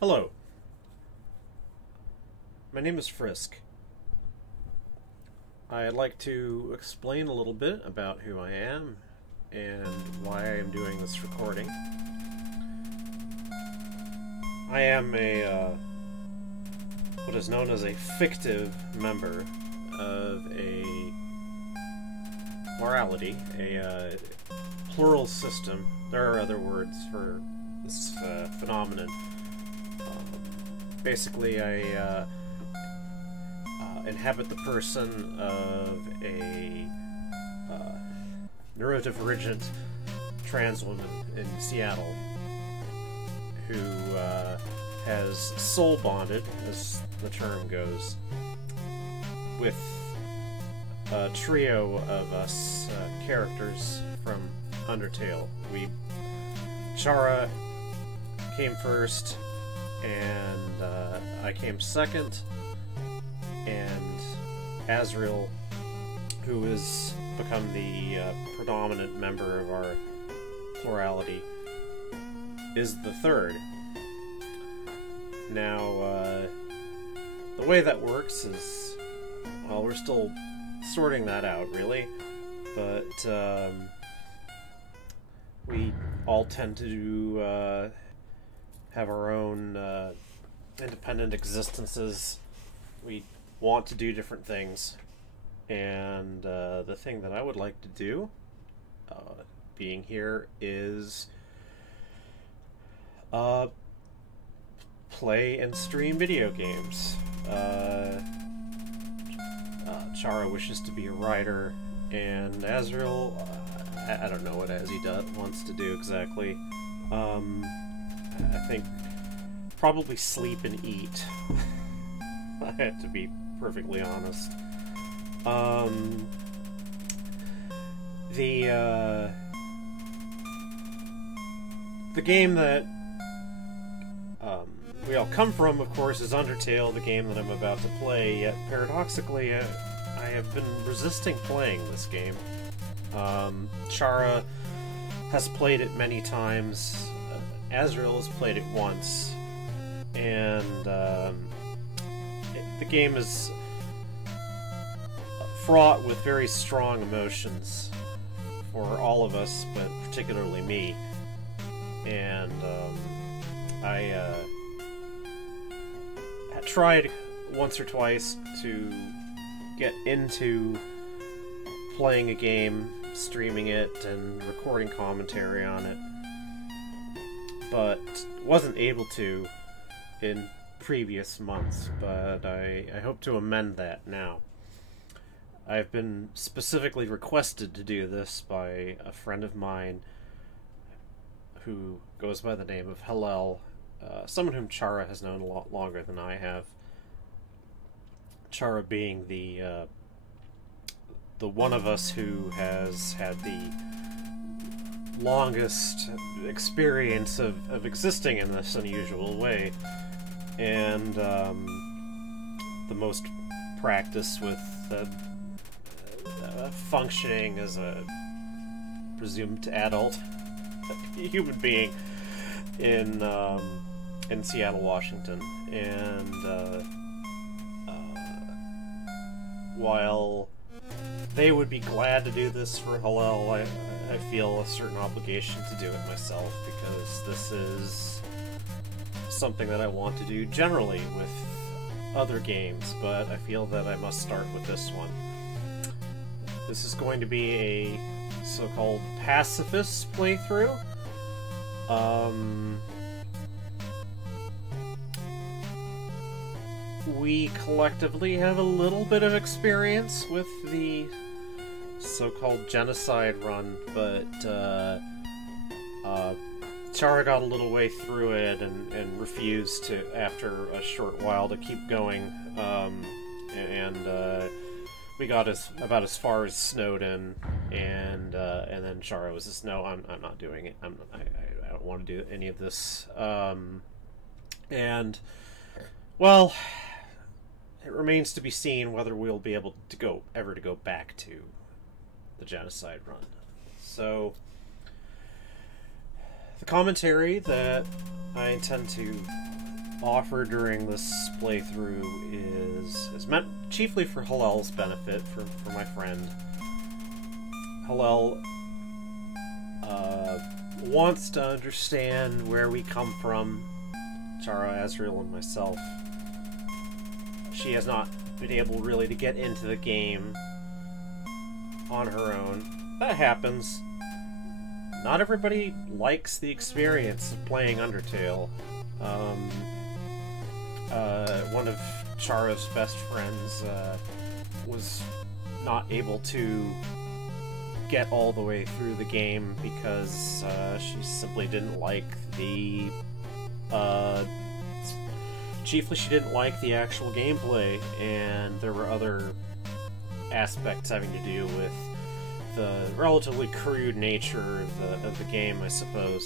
Hello, my name is Frisk. I'd like to explain a little bit about who I am and why I am doing this recording. I am what is known as a fictive member of a plurality, a plural system. There are other words for this phenomenon. Basically, I inhabit the person of a neurodivergent trans woman in Seattle who has soul bonded, as the term goes, with a trio of us characters from Undertale. Chara came first, and I came second, and Asriel, who has become the predominant member of our plurality, is the third. Now, the way that works is, well, we're still sorting that out, really, but we all tend to have our own independent existences. We want to do different things, and the thing that I would like to do, being here, is play and stream video games. Chara wishes to be a writer, and Asriel, I don't know what wants to do exactly. I think probably sleep and eat. I have to be perfectly honest. The game that we all come from, of course, is Undertale, the game that I'm about to play, yet paradoxically, I have been resisting playing this game. Chara has played it many times. Asriel has played it once, and the game is fraught with very strong emotions for all of us, but particularly me. And I tried once or twice to get into playing a game, streaming it, and recording commentary on it, but wasn't able to in previous months, but I hope to amend that now. I've been specifically requested to do this by a friend of mine who goes by the name of Helel, someone whom Chara has known a lot longer than I have. Chara being the one of us who has had the longest experience of existing in this unusual way, and the most practice with functioning as a presumed adult human being in Seattle, Washington. And while they would be glad to do this for Helel, I feel a certain obligation to do it myself, because this is something that I want to do generally with other games, but I feel that I must start with this one. This is going to be a so-called pacifist playthrough. We collectively have a little bit of experience with the so-called genocide run, but Chara got a little way through it and refused to, after a short while, to keep going, and we got about as far as Snowden, and then Chara was just, no, I'm not doing it. I don't want to do any of this. And, well, it remains to be seen whether we'll be able to ever go back to the genocide run. So, the commentary that I intend to offer during this playthrough is meant chiefly for Helel's benefit, for my friend. Helel wants to understand where we come from, Chara, Azrael, and myself. She has not been able really to get into the game on her own. That happens. Not everybody likes the experience of playing Undertale. One of Chara's best friends was not able to get all the way through the game because she simply didn't like the... chiefly she didn't like the actual gameplay, and there were other aspects having to do with the relatively crude nature of the game, I suppose,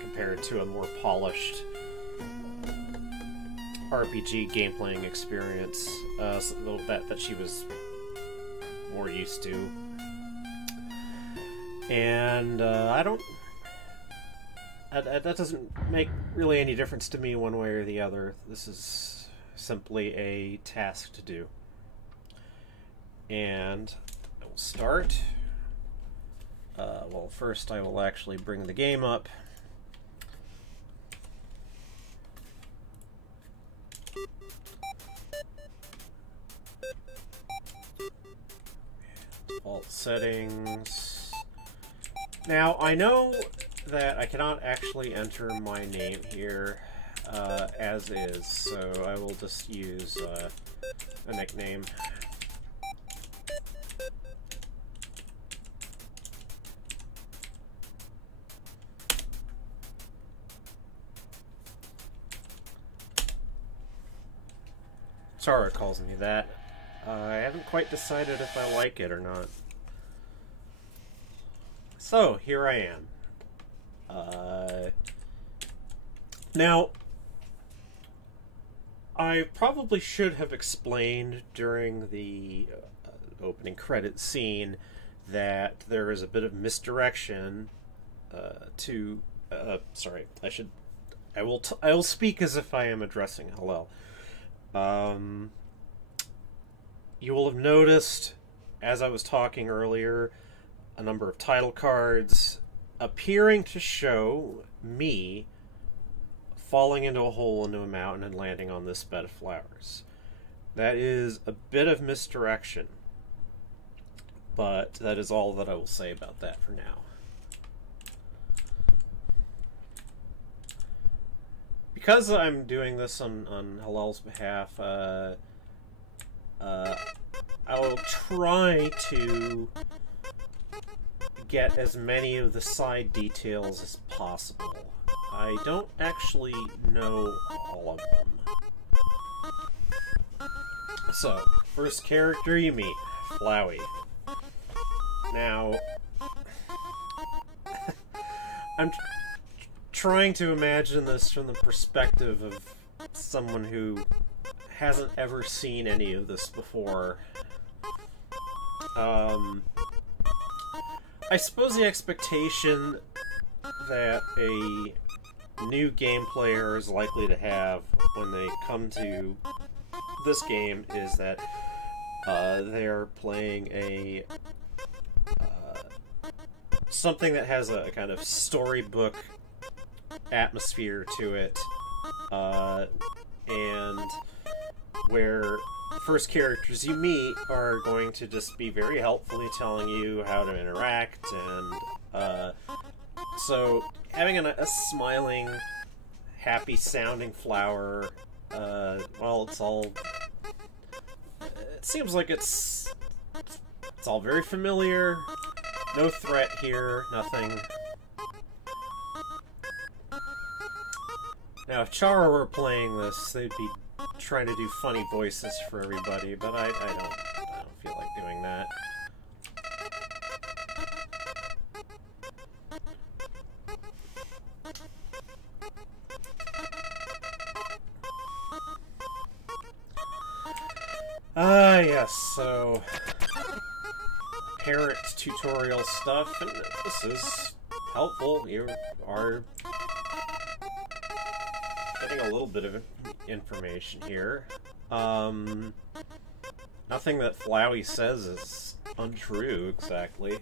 compared to a more polished RPG game-playing experience that she was more used to. And that doesn't make really any difference to me one way or the other. This is simply a task to do. And I will start. Well, first I will actually bring the game up. Default settings. Now, I know that I cannot actually enter my name here as is, so I will just use a nickname. Chara calls me that. I haven't quite decided if I like it or not. So, here I am. Now, I probably should have explained during the opening credit scene that there is a bit of misdirection to... sorry, I will speak as if I am addressing Helel. You will have noticed, as I was talking earlier, a number of title cards appearing to show me falling into a hole into a mountain and landing on this bed of flowers. That is a bit of misdirection, but that is all that I will say about that for now. Because I'm doing this on Helel's behalf, I will try to get as many of the side details as possible. I don't actually know all of them. So, first character you meet, Flowey. Now, I'm trying to imagine this from the perspective of someone who hasn't ever seen any of this before. I suppose the expectation that a new game player is likely to have when they come to this game is that they're playing a something that has a kind of storybook atmosphere to it, and where first characters you meet are going to just be very helpfully telling you how to interact, and so having a smiling, happy-sounding flower, well, it seems like it's all very familiar. No threat here, nothing. Now, if Chara were playing this, they'd be trying to do funny voices for everybody, but I don't feel like doing that. Yes, so apparent tutorial stuff, and this is helpful. You are getting a little bit of information here. Nothing that Flowey says is untrue, exactly.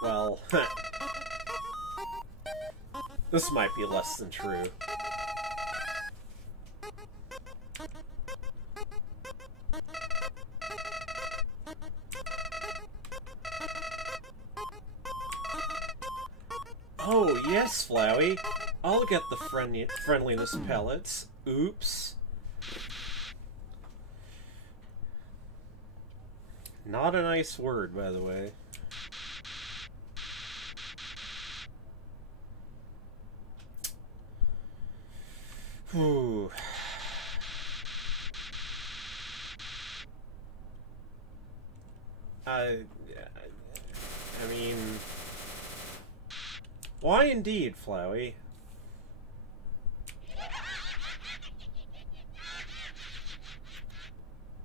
Well, this might be less than true. Oh, yes, Flowey. I'll get the friendliness pellets. Oops. Not a nice word, by the way. Whew. I mean... Why indeed, Flowey?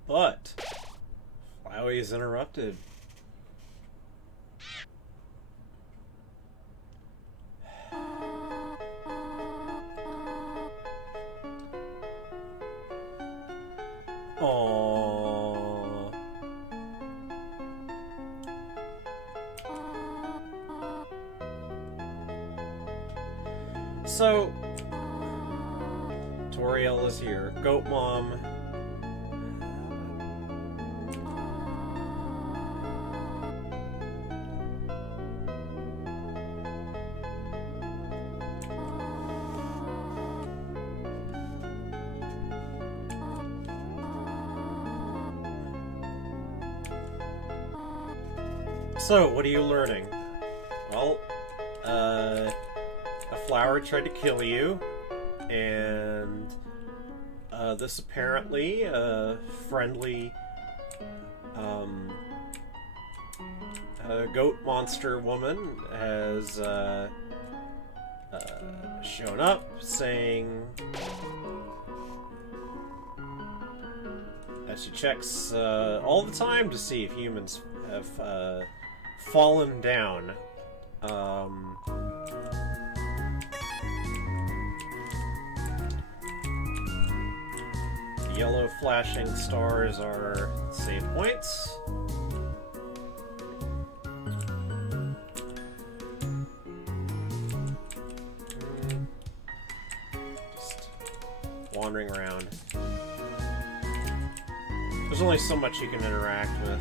But... Flowey is interrupted. Aww. So, Toriel is here. Goat Mom. So, what are you learning? Well, a flower tried to kill you, and this apparently friendly goat monster woman has shown up saying that she checks all the time to see if humans have fallen down. Yellow flashing stars are save points. Just wandering around. There's only so much you can interact with.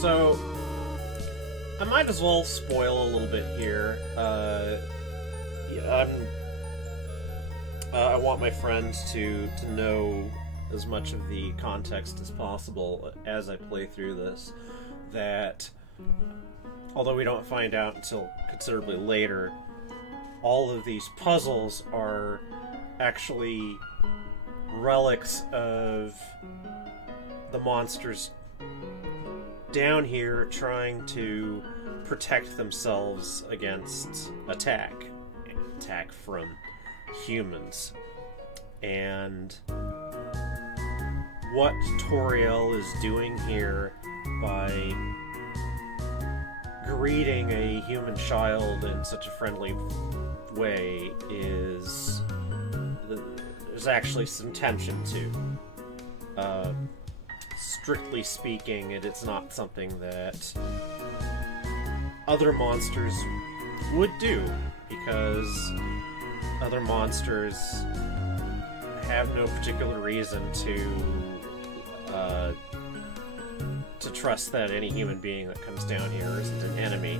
So, I might as well spoil a little bit here. I want my friends to know as much of the context as possible as I play through this. That, although we don't find out until considerably later, all of these puzzles are actually relics of the monsters down here trying to protect themselves against attack from humans. And what Toriel is doing here by greeting a human child in such a friendly way is there's actually some tension to. Strictly speaking, it's not something that other monsters would do, because other monsters have no particular reason to trust that any human being that comes down here isn't an enemy,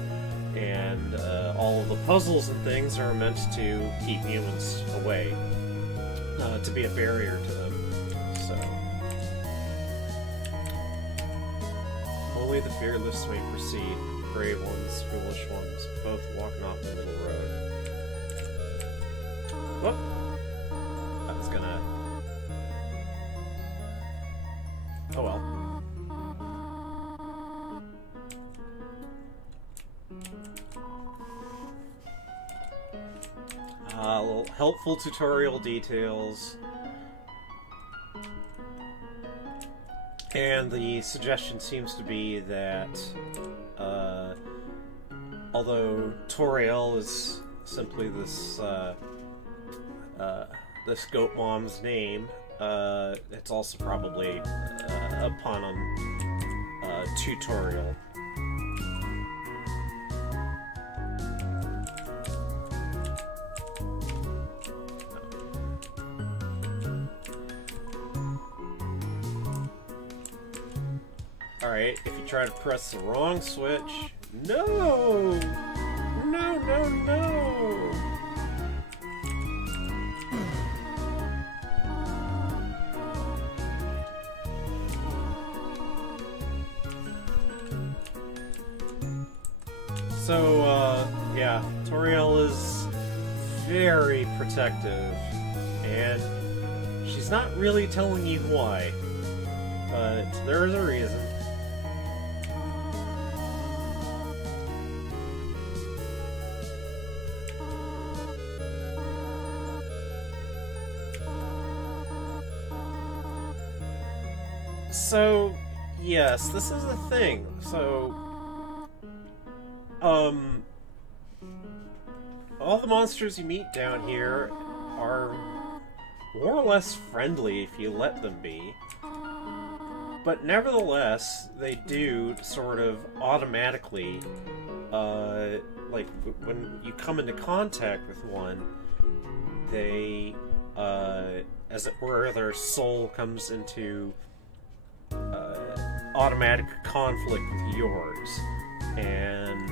and all of the puzzles and things are meant to keep humans away, to be a barrier to them. So. Only the fearless may proceed, brave ones, foolish ones, both walk not the middle road. Whoop! That was gonna... Oh well. Little helpful tutorial details. And the suggestion seems to be that, although Toriel is simply this, this goat mom's name, it's also probably a pun on tutorial. Alright, if you try to press the wrong switch... No! No, no, no! So, yeah, Toriel is very protective, and she's not really telling you why, but there is a reason. So, yes, this is the thing. So, all the monsters you meet down here are more or less friendly if you let them be. But nevertheless, they do sort of automatically, like, when you come into contact with one, they, as it were, their soul comes into automatic conflict with yours, and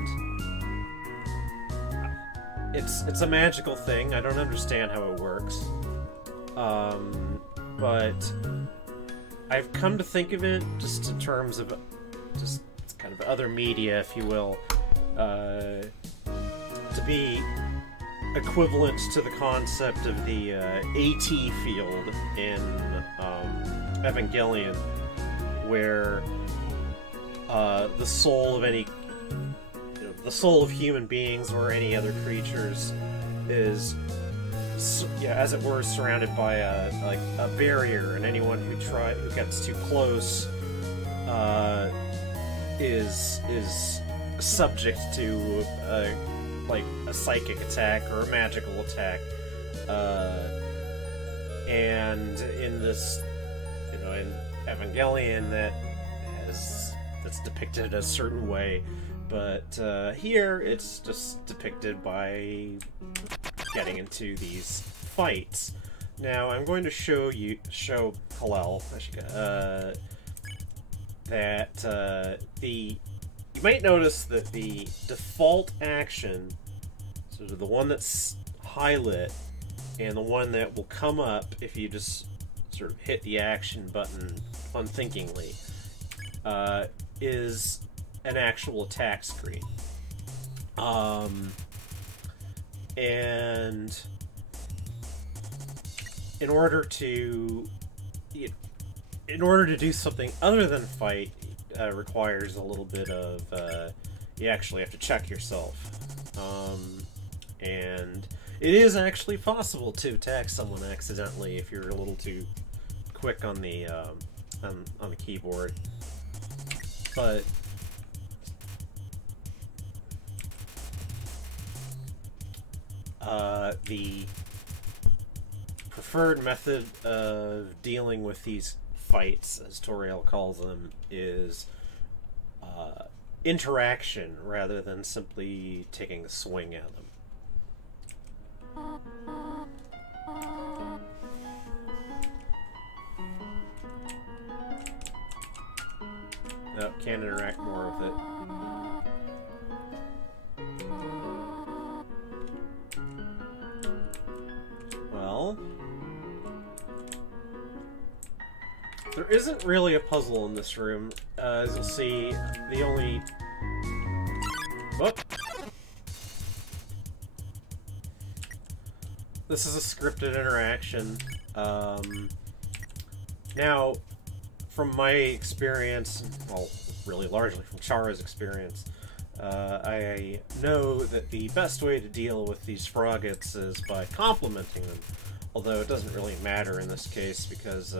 it's a magical thing. I don't understand how it works, but I've come to think of it just in terms of just kind of other media, if you will, to be equivalent to the concept of the AT field in Evangelion, where the soul of any, the soul of human beings or any other creatures is, yeah, as it were, surrounded by a barrier, and anyone who gets too close is subject to like a psychic attack or a magical attack, and in this, in Evangelion, that's depicted a certain way, but here it's just depicted by getting into these fights. Now I'm going to show Helel that you might notice that the default action, so the one that's highlit and the one that will come up if you just sort of hit the action button unthinkingly, is an actual attack screen. And in order to do something other than fight, requires a little bit of, you actually have to check yourself. And it is actually possible to attack someone accidentally if you're a little too quick on the keyboard. But the preferred method of dealing with these fights, as Toriel calls them, is interaction rather than simply taking a swing at them. Oh, can't interact more with it. Well, there is isn't really a puzzle in this room. As you'll see, the only... Whoop. This is a scripted interaction. Now, from my experience, well, really largely from Chara's experience, I know that the best way to deal with these froggets is by complimenting them. Although it doesn't really matter in this case because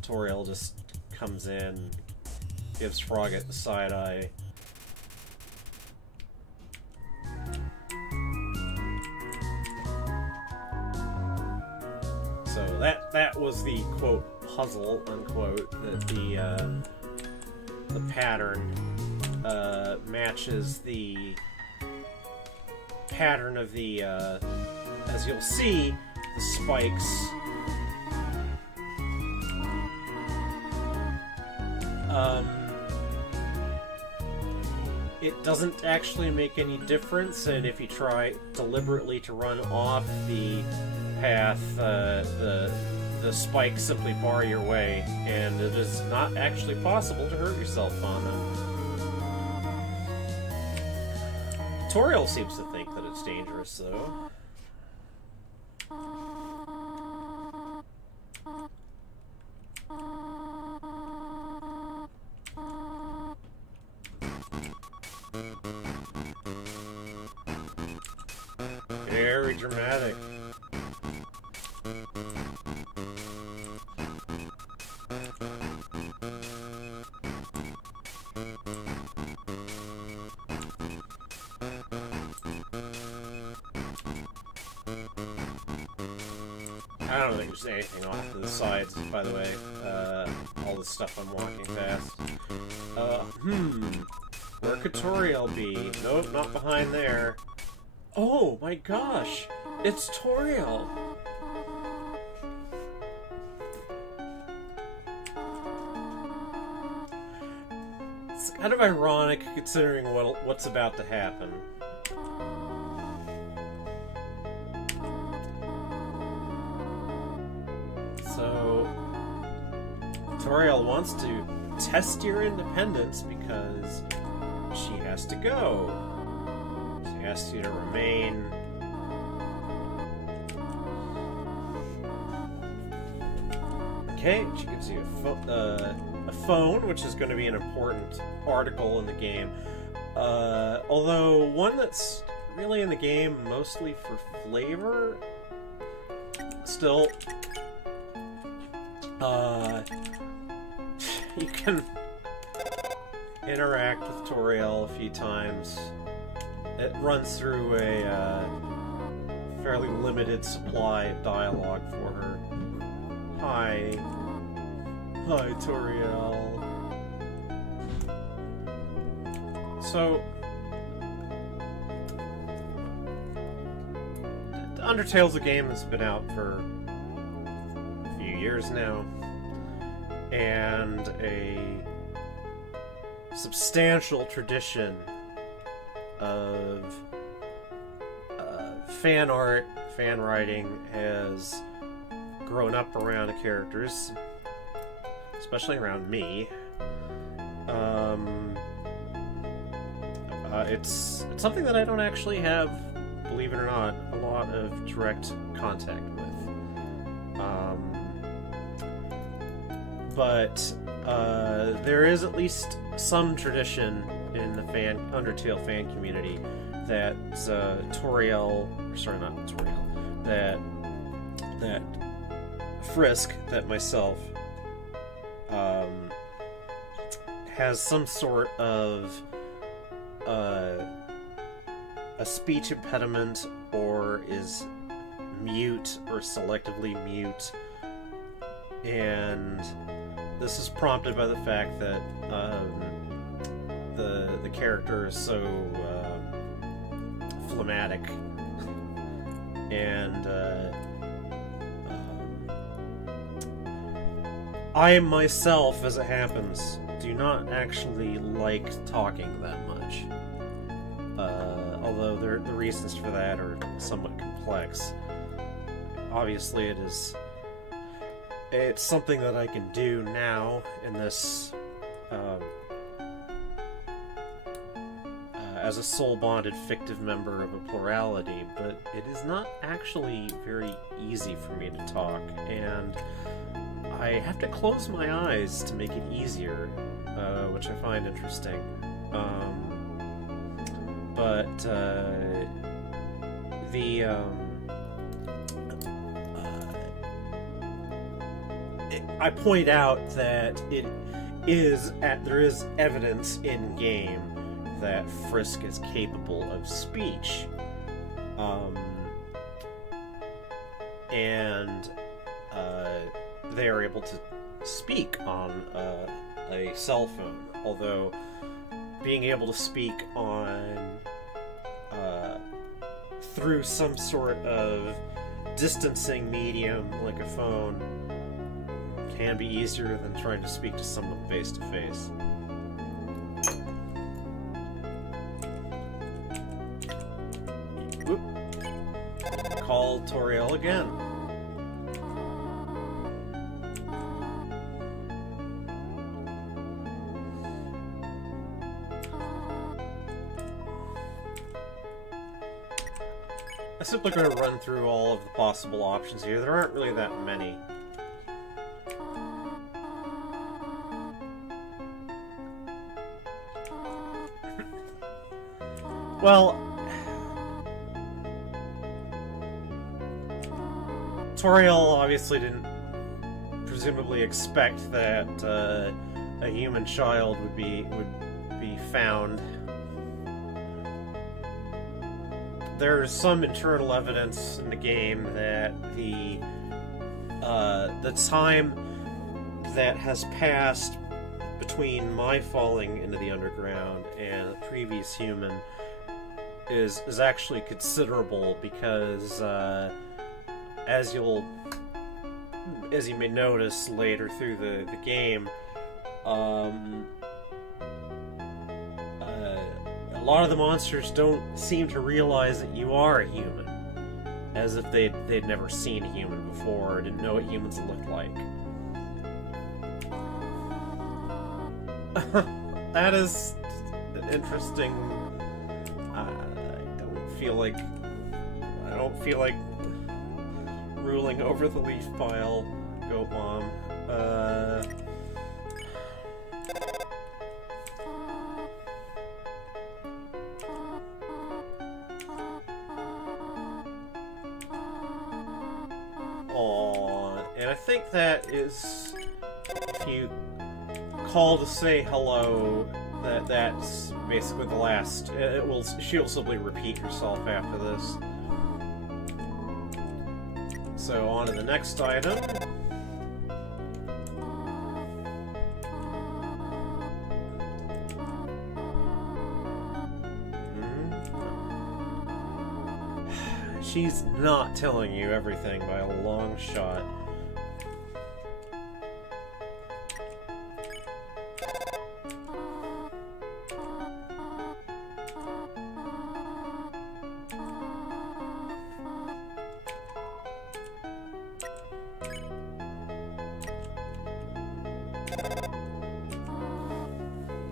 Toriel just comes in, gives Frogget the side eye. So that was the quote puzzle unquote that the pattern matches the pattern of the as you'll see, the spikes. It doesn't actually make any difference, and if you try deliberately to run off the path, the spikes simply bar your way, and it is not actually possible to hurt yourself on them. Toriel seems to think that it's dangerous, though. Very dramatic. I don't think there's anything off to the sides, by the way. All the stuff I'm walking past. Where could Toriel be? Nope, not behind there. Oh my gosh! It's Toriel! It's kind of ironic considering what's about to happen. So, Toriel wants to test your independence because she has to go. She asks you to remain. Okay, she gives you a phone, which is going to be an important article in the game. Although one that's really in the game mostly for flavor. Still, you can interact with Toriel a few times. It runs through a fairly limited supply of dialogue for her. Hi. Hi, Toriel. So, Undertale's a game that's been out for a few years now, and a substantial tradition of fan art, fan writing has grown up around the characters, especially around me. It's something that I don't actually have, believe it or not, a lot of direct contact with. But there is at least some tradition in the Undertale fan community that that Frisk, that myself, has some sort of a speech impediment, or is mute or selectively mute, and this is prompted by the fact that the character is so phlegmatic, and I myself, as it happens, do not actually like talking that much. Although the reasons for that are somewhat complex. Obviously, it is it's something that I can do now in this as a soul-bonded fictive member of a plurality, but it is not actually very easy for me to talk, and I have to close my eyes to make it easier, which I find interesting. I point out that there is evidence in game that Frisk is capable of speech, and they are able to speak on a cell phone, although being able to speak on through some sort of distancing medium like a phone can be easier than trying to speak to someone face to face. Whoop. Call Toriel again. I'm simply going to run through all of the possible options here. There aren't really that many. Well, Toriel obviously didn't presumably expect that a human child would be found. There's some internal evidence in the game that the time that has passed between my falling into the underground and a previous human is actually considerable, because as you may notice later through the game, a lot of the monsters don't seem to realize that you are a human, as if they'd never seen a human before or didn't know what humans looked like. That is interesting. I don't feel like ruling over the leaf pile, Goat Mom. And I think that is, if you call to say hello, that's basically the last. She'll simply repeat herself after this. So on to the next item. She's not telling you everything by a long shot.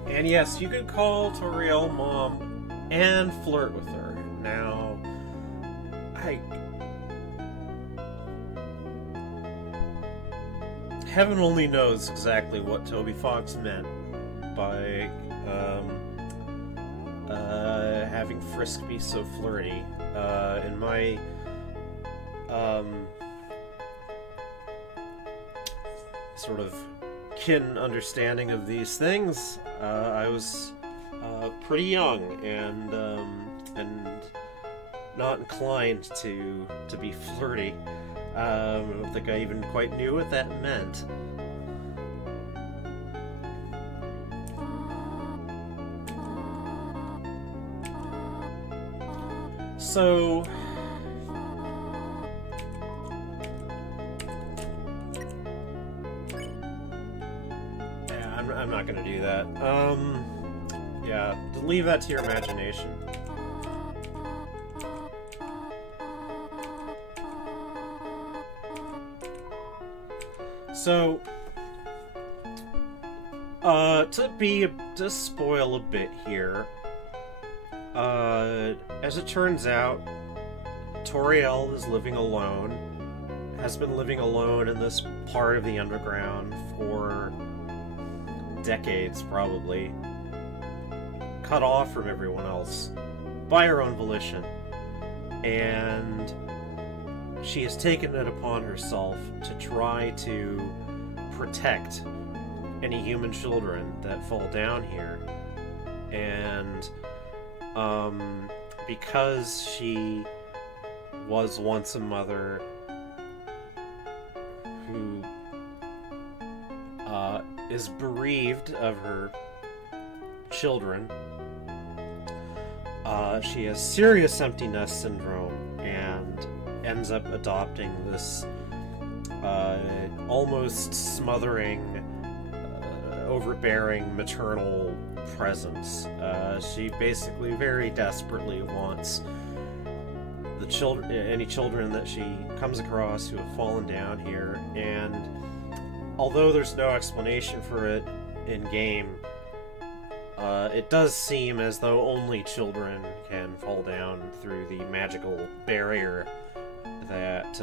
And yes, you can call Toriel Mom and flirt with her. Now, heaven only knows exactly what Toby Fox meant by having Frisk be so flirty. In my sort of kin understanding of these things, I was pretty young and not inclined to be flirty. I don't think I even quite knew what that meant. So yeah, I'm not gonna do that. Yeah, leave that to your imagination. So, to spoil a bit here, as it turns out, Toriel is living alone, has been living alone in this part of the underground for decades, probably, cut off from everyone else, by her own volition, and she has taken it upon herself to try to protect any human children that fall down here, and because she was once a mother who is bereaved of her children, she has serious empty nest syndrome and ends up adopting this almost smothering, overbearing maternal presence. She basically very desperately wants the children, any children that she comes across who have fallen down here, and although there's no explanation for it in game, it does seem as though only children can fall down through the magical barrier that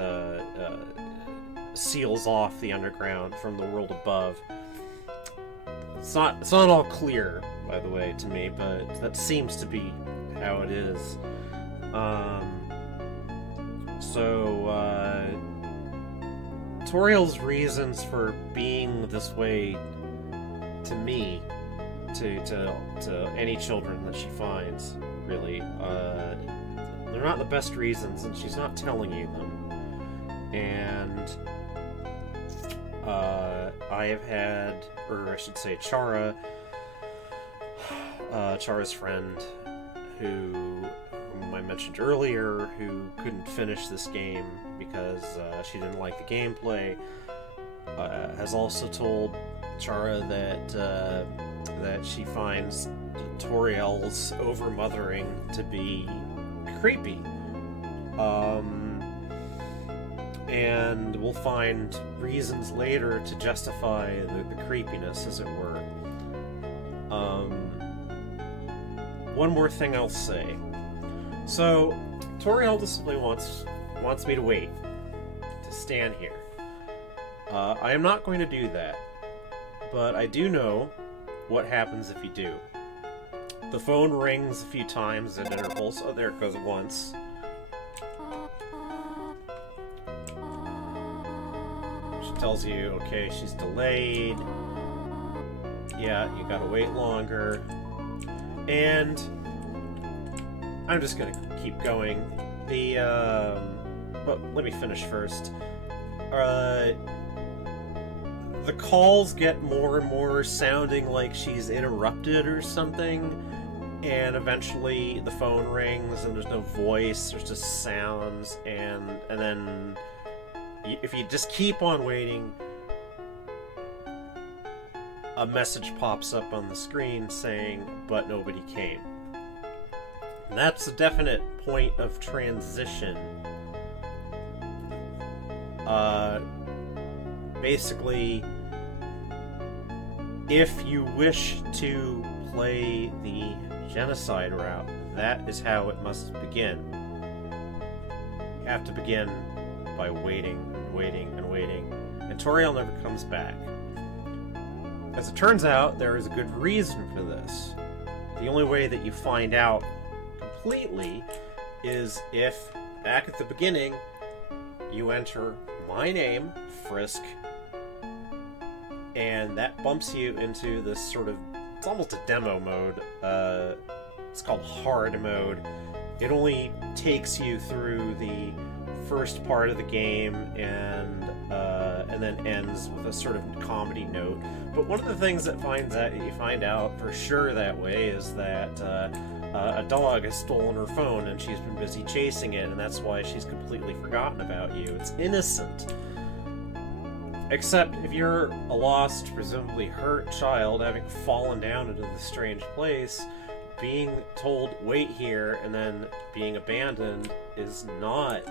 seals off the underground from the world above. It's not all clear, by the way, to me, but that seems to be how it is. Toriel's reasons for being this way, to me, to any children that she finds, really, they're not the best reasons, and she's not telling you them. And I have had, or I should say Chara, Chara's friend, whom I mentioned earlier, who couldn't finish this game because she didn't like the gameplay, has also told Chara that she finds Toriel's overmothering to be creepy. And we'll find reasons later to justify the creepiness, as it were. One more thing I'll say. So, Toriel simply wants me to wait, to stand here. I am not going to do that, but I do know what happens if you do. The phone rings a few times at intervals. Oh, there it goes once. She tells you, okay, she's delayed. Yeah, you gotta wait longer. And I'm just gonna keep going. But let me finish first. The calls get more and more sounding like she's interrupted or something, and eventually the phone rings and there's no voice, there's just sounds, and then if you just keep on waiting, a message pops up on the screen saying, "But nobody came." And that's a definite point of transition. Basically, if you wish to play the genocide route, that is how it must begin. You have to begin by waiting and waiting and waiting, and Toriel never comes back. As it turns out, there is a good reason for this. The only way that you find out completely is if, back at the beginning, you enter my name, Frisk, and that bumps you into this sort of, it's almost a demo mode. It's called hard mode. It only takes you through the first part of the game and then ends with a sort of comedy note. But one of the things that you find out for sure that way is that a dog has stolen her phone and she's been busy chasing it, and that's why she's completely forgotten about you. It's innocent. Except if you're a lost, presumably hurt child having fallen down into this strange place, being told, wait here, and then being abandoned is not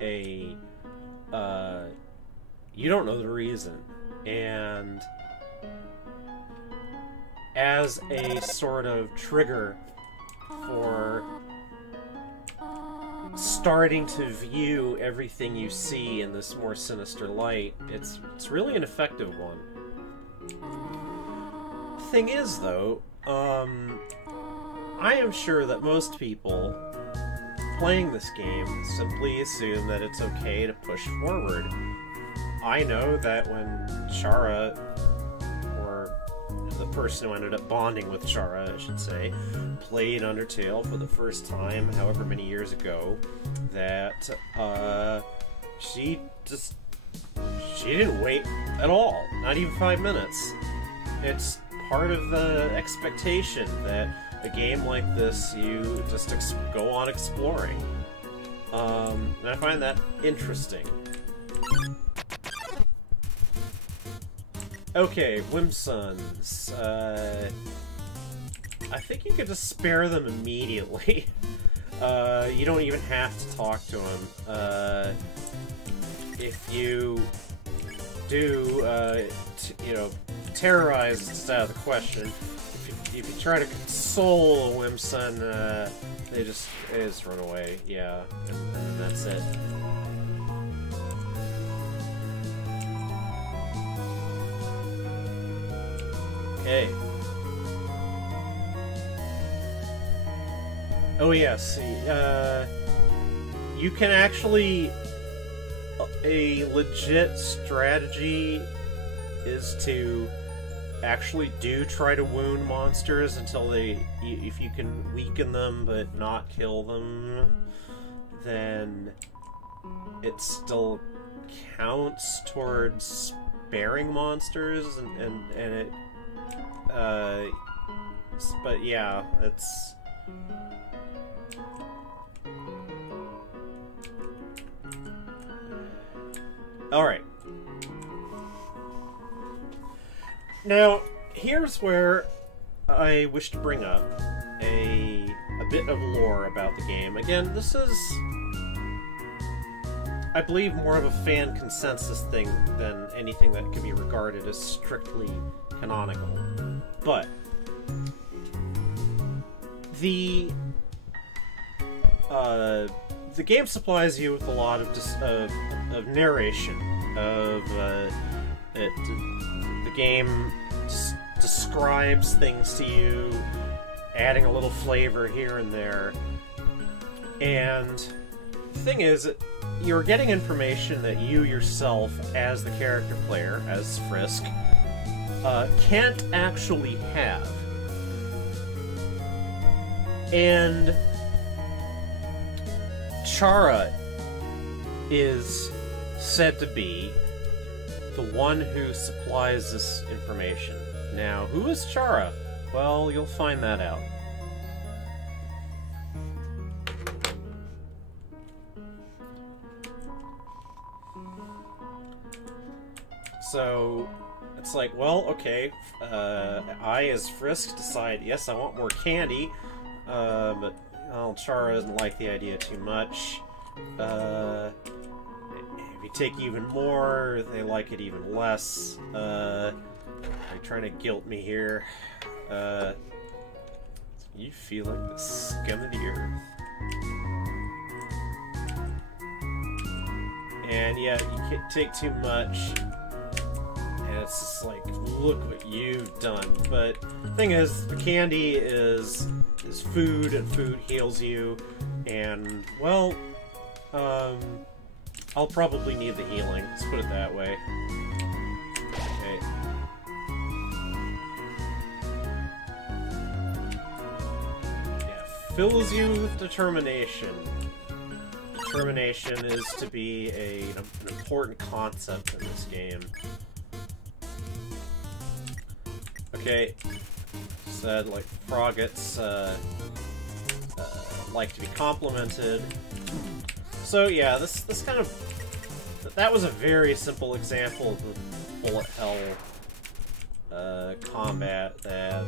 a... you don't know the reason. And as a sort of trigger for starting to view everything you see in this more sinister light, it's really an effective one. Thing is, though, I am sure that most people playing this game simply assume that it's okay to push forward. I know that when Chara, or the person who ended up bonding with Chara, I should say, played Undertale for the first time however many years ago, that she didn't wait at all, not even 5 minutes. It's part of the expectation that a game like this, you just go on exploring. And I find that interesting. Okay, Whimsuns. I think you could just spare them immediately. You don't even have to talk to them. If you do, you know, terrorize is just out of the question. If you try to console a Whimsun, they just run away. Yeah, and that's it. Okay. Oh yes, you can actually... A legit strategy is to actually try to wound monsters until if you can weaken them but not kill them, then it still counts towards sparing monsters, and it, but yeah, it's... Alright. Now, here's where I wish to bring up a bit of lore about the game. Again, this is, I believe, more of a fan consensus thing than anything that can be regarded as strictly canonical. But the game supplies you with a lot of narration, the game describes things to you, adding a little flavor here and there. And the thing is, you're getting information that you yourself, as the character player, as Frisk, can't actually have. And Chara is said to be the one who supplies this information. Now, who is Chara? Well, you'll find that out. So, it's like, well, okay, I, as Frisk, decide, yes, I want more candy, but, well, Chara doesn't like the idea too much. If you take even more, they like it even less. They're trying to guilt me here. You feel like the scum of the earth. And yeah, you can't take too much. And it's just like, look what you've done. But the thing is, the candy is food, and food heals you. And, well, I'll probably need the healing. Let's put it that way. Okay. Yeah, fills you with determination. Determination is to be an important concept in this game. Okay, said, like, froggets like to be complimented. So yeah, this kind of... That was a very simple example of the bullet hell combat that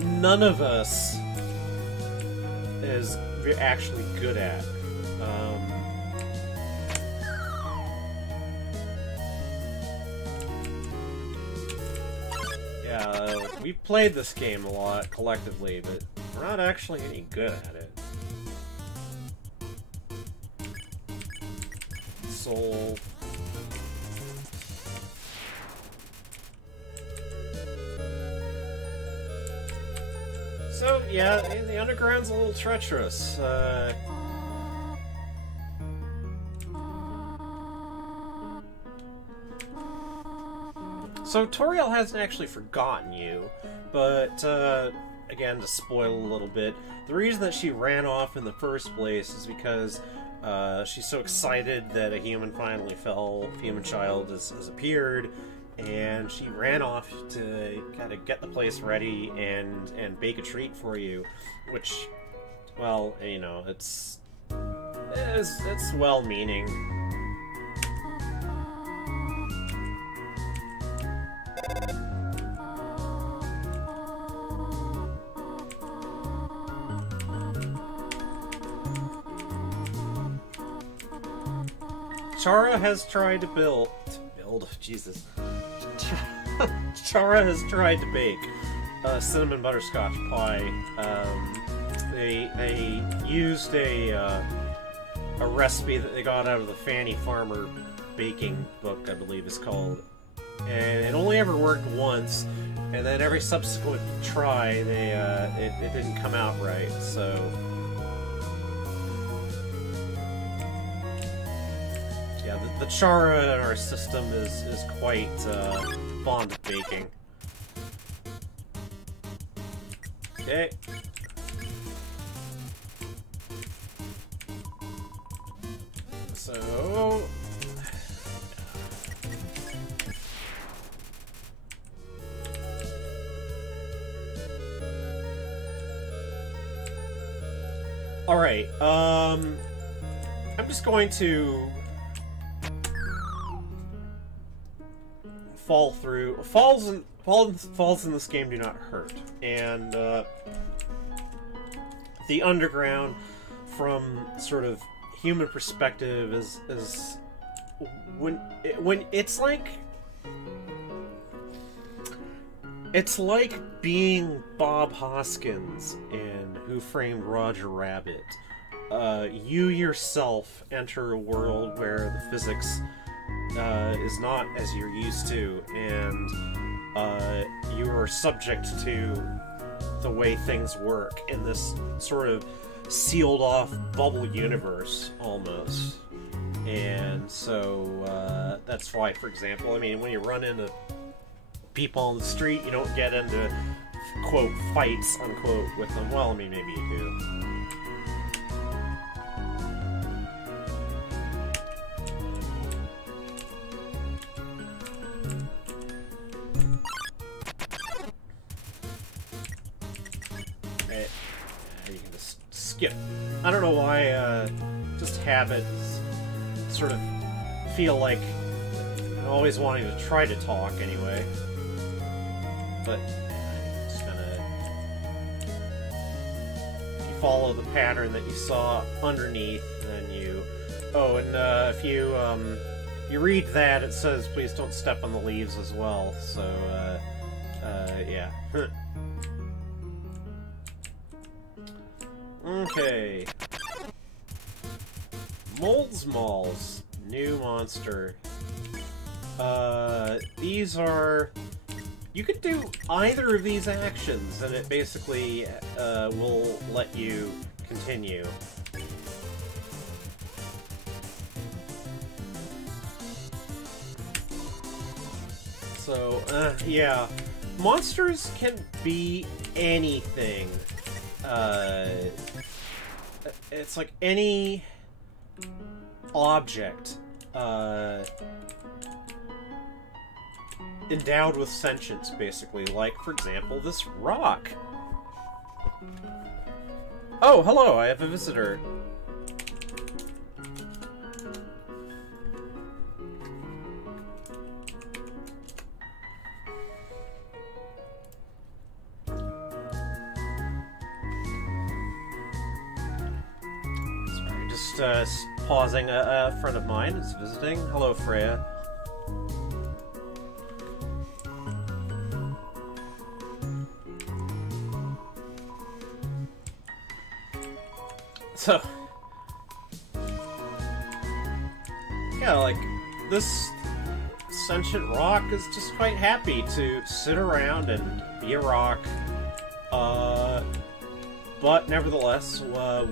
none of us is actually good at. Yeah, we played this game a lot collectively, but we're not actually any good at it. Soul. So, yeah, the underground's a little treacherous. So, Toriel hasn't actually forgotten you, but, again, to spoil a little bit, the reason that she ran off in the first place is because she's so excited that a human child has appeared, and she ran off to kind of get the place ready and bake a treat for you, which, well, you know, it's well-meaning. Chara has tried to build, Jesus. Chara has tried to bake a cinnamon butterscotch pie. They used a recipe that they got out of the Fanny Farmer baking book, I believe it's called. And it only ever worked once, and then every subsequent try, it didn't come out right, so... Yeah, the Chara in our system is quite fond of baking. Okay. So... Alright, I'm just going to fall through. Falls in this game do not hurt, and the underground, from sort of human perspective, is when it's like being Bob Hoskins in Who Framed Roger Rabbit. You yourself enter a world where the physics is not as you're used to, and you are subject to the way things work in this sort of sealed-off bubble universe, almost. And so, that's why, for example, I mean, when you run into people on the street, you don't get into, quote, fights, unquote, with them. Well, I mean, maybe you do. You can just skip. I don't know why, just habits sort of feel like I'm always wanting to try to talk anyway. But I'm just gonna... If you follow the pattern that you saw underneath, then you... Oh, and if you read that, it says please don't step on the leaves as well, so, yeah. Okay. Molds Malls. New monster. These are... You could do either of these actions, and it basically will let you continue. So, yeah. Monsters can be anything. It's like any object endowed with sentience, basically. Like, for example, this rock. Oh, hello, I have a visitor. Pausing, a friend of mine is visiting. Hello, Freya. So, yeah, like, this sentient rock is just quite happy to sit around and be a rock, but nevertheless, we'll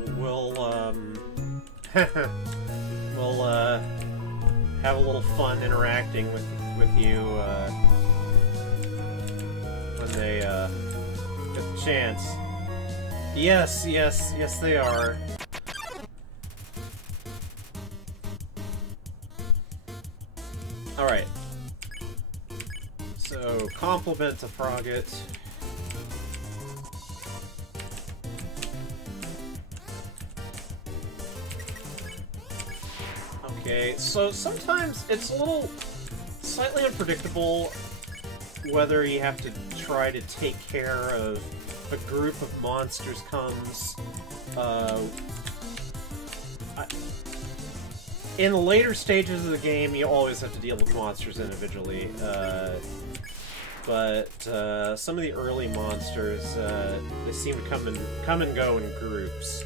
have a little fun interacting with you, when they, get the chance. Yes, they are. Alright. So, compliment to Frogget. Okay, so sometimes it's a little slightly unpredictable whether you have to try to take care of a group of monsters comes. In the later stages of the game, you always have to deal with monsters individually, but some of the early monsters, they seem to come and go in groups.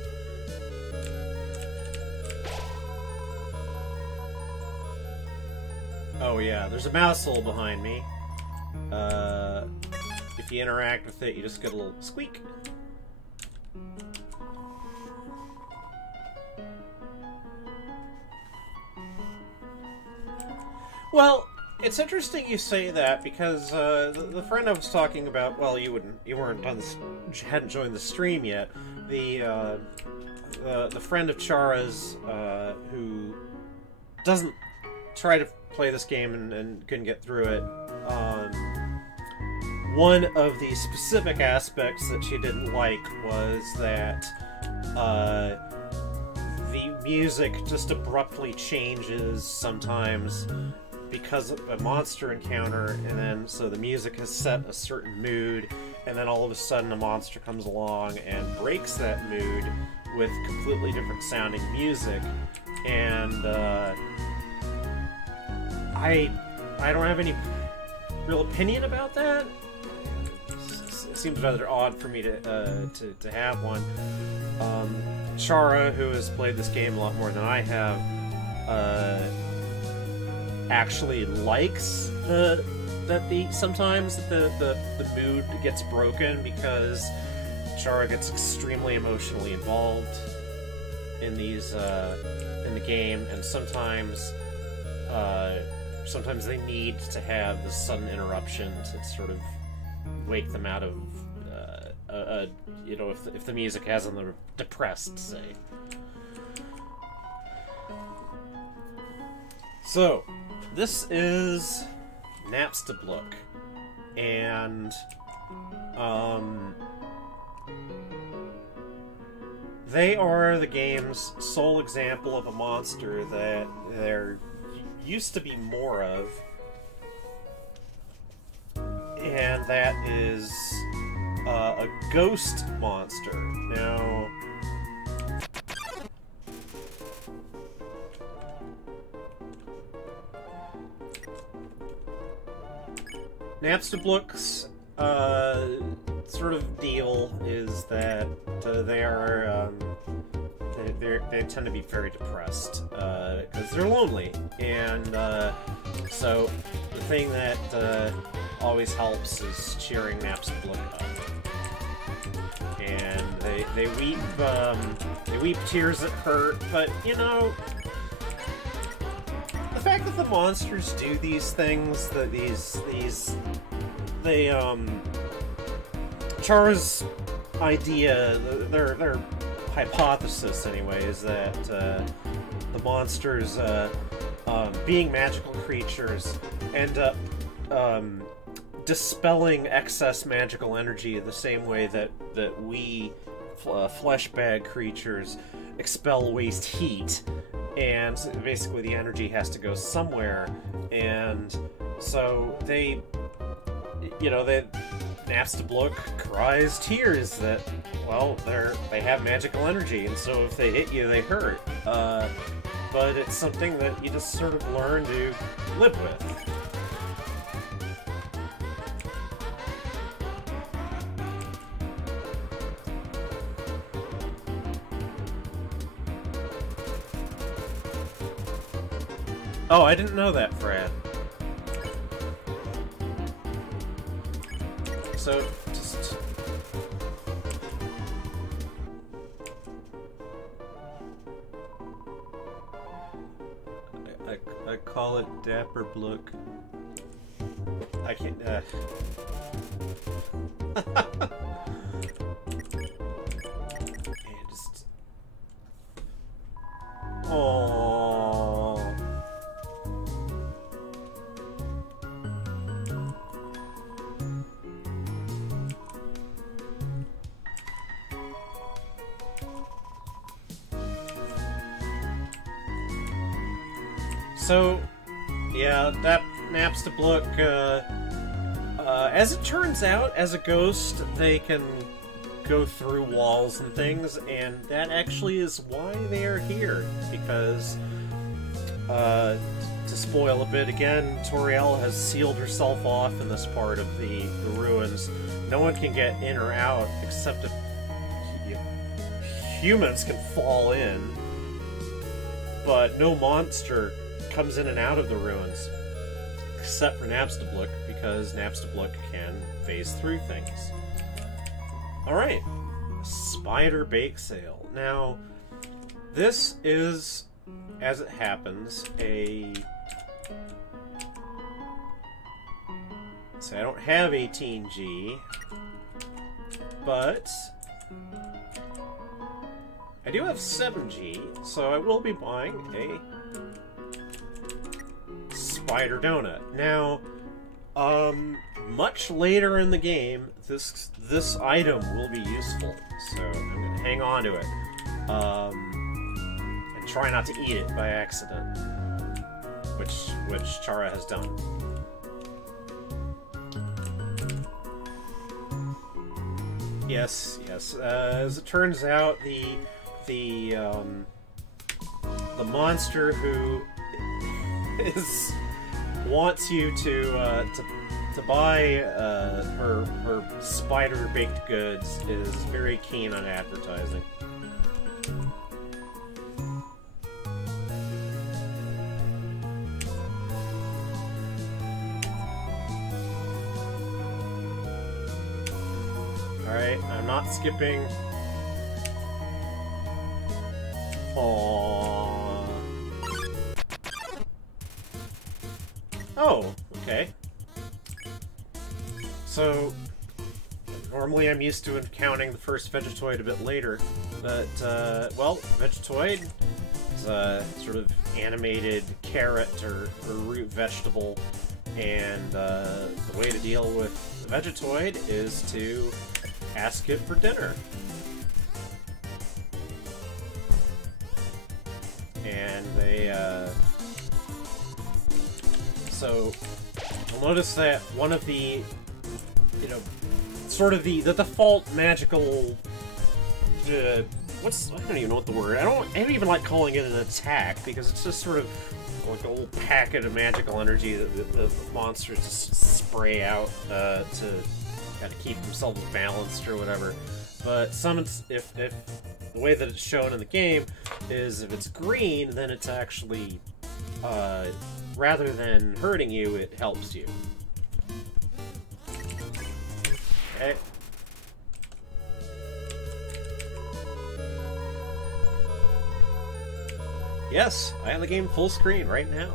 Oh yeah, there's a mouse hole behind me. If you interact with it, you just get a little squeak. Well, it's interesting you say that because the friend I was talking about, well, you hadn't joined the stream yet. The friend of Chara's who doesn't try to play this game and couldn't get through it. One of the specific aspects that she didn't like was that the music just abruptly changes sometimes because of a monster encounter, and then so the music has set a certain mood, and then all of a sudden a monster comes along and breaks that mood with completely different sounding music, and I don't have any real opinion about that. It seems rather odd for me to have one. Chara, who has played this game a lot more than I have, actually likes sometimes the mood gets broken because Chara gets extremely emotionally involved in these in the game, and sometimes they need to have this sudden interruption to sort of wake them out of you know, if the music has them depressed, say. So, this is Napstablook, and they are the game's sole example of a monster that there used to be more of, and that is a ghost monster. Now, Napstablook's sort of deal is that they tend to be very depressed because they're lonely, and so the thing that always helps is cheering Napstablook up, and they weep tears that hurt, but you know, the fact that the monsters do these things, that Chara's idea, their hypothesis anyway, is that the monsters, being magical creatures, end up dispelling excess magical energy the same way that we flesh bag creatures expel waste heat, and basically the energy has to go somewhere, and so Napstablook cries tears that, well, they have magical energy, and so if they hit you, they hurt. But it's something that you just sort of learn to live with. Oh, I didn't know that, Fred. So, just... I call it Dapper Blook. I can't, just... Aww. So, yeah, that Napstablook, as it turns out, as a ghost, they can go through walls and things, and that actually is why they are here, because, to spoil a bit again, Toriel has sealed herself off in this part of the ruins. No one can get in or out, except if humans can fall in, but no monster comes in and out of the ruins, except for Napstablook, because Napstablook can phase through things. Alright, Spider Bake Sale. Now, this is, as it happens, a... So I don't have 18G, but I do have 7G, so I will be buying a Spider Donut. Now, much later in the game, this item will be useful, so I'm going to hang on to it, and try not to eat it by accident, which Chara has done. Yes, yes. As it turns out, the monster who wants you to buy her spider baked goods is very keen on advertising. Alright, I'm not skipping. Aww. Oh, okay. So, normally I'm used to encountering the first Vegetoid a bit later, but, well, Vegetoid is a sort of animated carrot or root vegetable, and the way to deal with Vegetoid is to ask it for dinner. And they, so, you'll notice that one of the, you know, sort of the default magical, I don't even know what the word, I don't even like calling it an attack, because it's just sort of like a little packet of magical energy that the monsters just spray out, to kind of keep themselves balanced or whatever. But summons, if the way that it's shown in the game is if it's green, then it's actually, rather than hurting you, it helps you. Okay. Yes, I have the game full screen right now.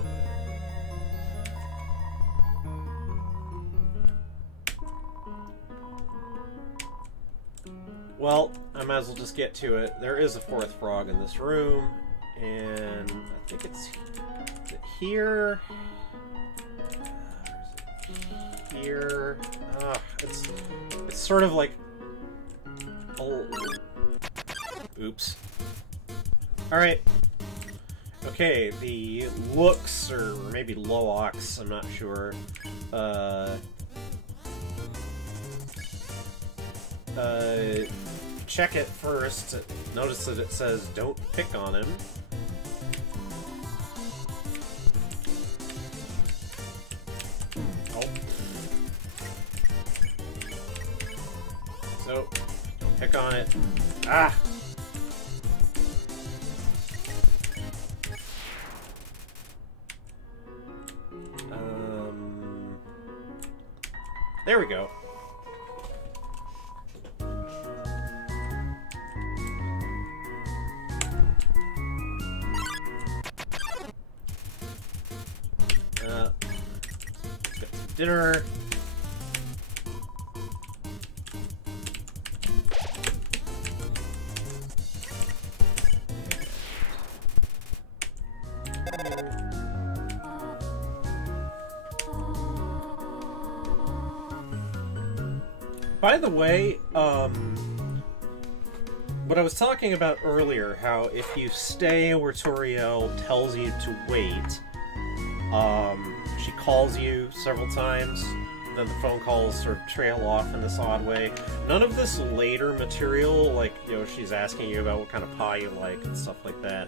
Well, I might as well just get to it. There is a fourth frog in this room, and I think it's here. Here. It's sort of like. Oh. Oops. All right. Okay, the looks, or maybe Loax, I'm not sure. Check it first. Notice that it says don't pick on him. Oh. So, don't pick on it. Ah! There we go. Let's get some dinner. By the way, what I was talking about earlier, how if you stay where Toriel tells you to wait, she calls you several times, then the phone calls sort of trail off in this odd way. None of this later material, like, you know, she's asking you about what kind of pie you like and stuff like that,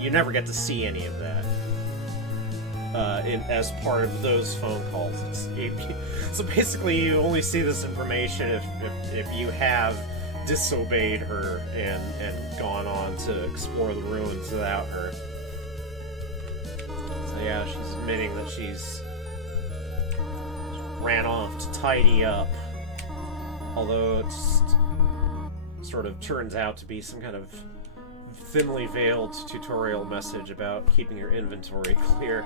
you never get to see any of that. As part of those phone calls. So basically you only see this information if you have disobeyed her and gone on to explore the ruins without her. So yeah, she's admitting that she's ran off to tidy up. Although it sort of turns out to be some kind of thinly veiled tutorial message about keeping your inventory clear.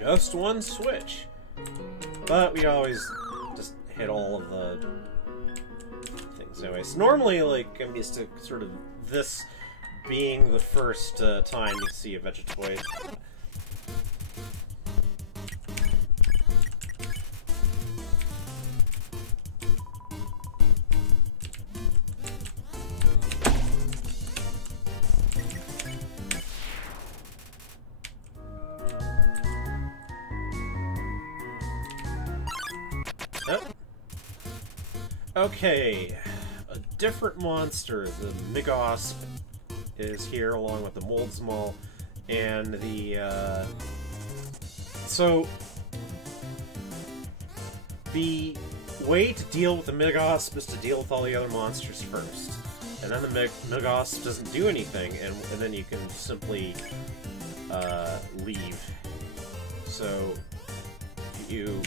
Just one switch, but we always just hit all of the things anyway. So normally, like, I'm used to sort of this being the first time you see a Vegetoid. Okay, a different monster, the Migosp, is here along with the Moldsmal and the, so the way to deal with the Migosp is to deal with all the other monsters first. And then the Migosp doesn't do anything, and then you can simply, leave. So, you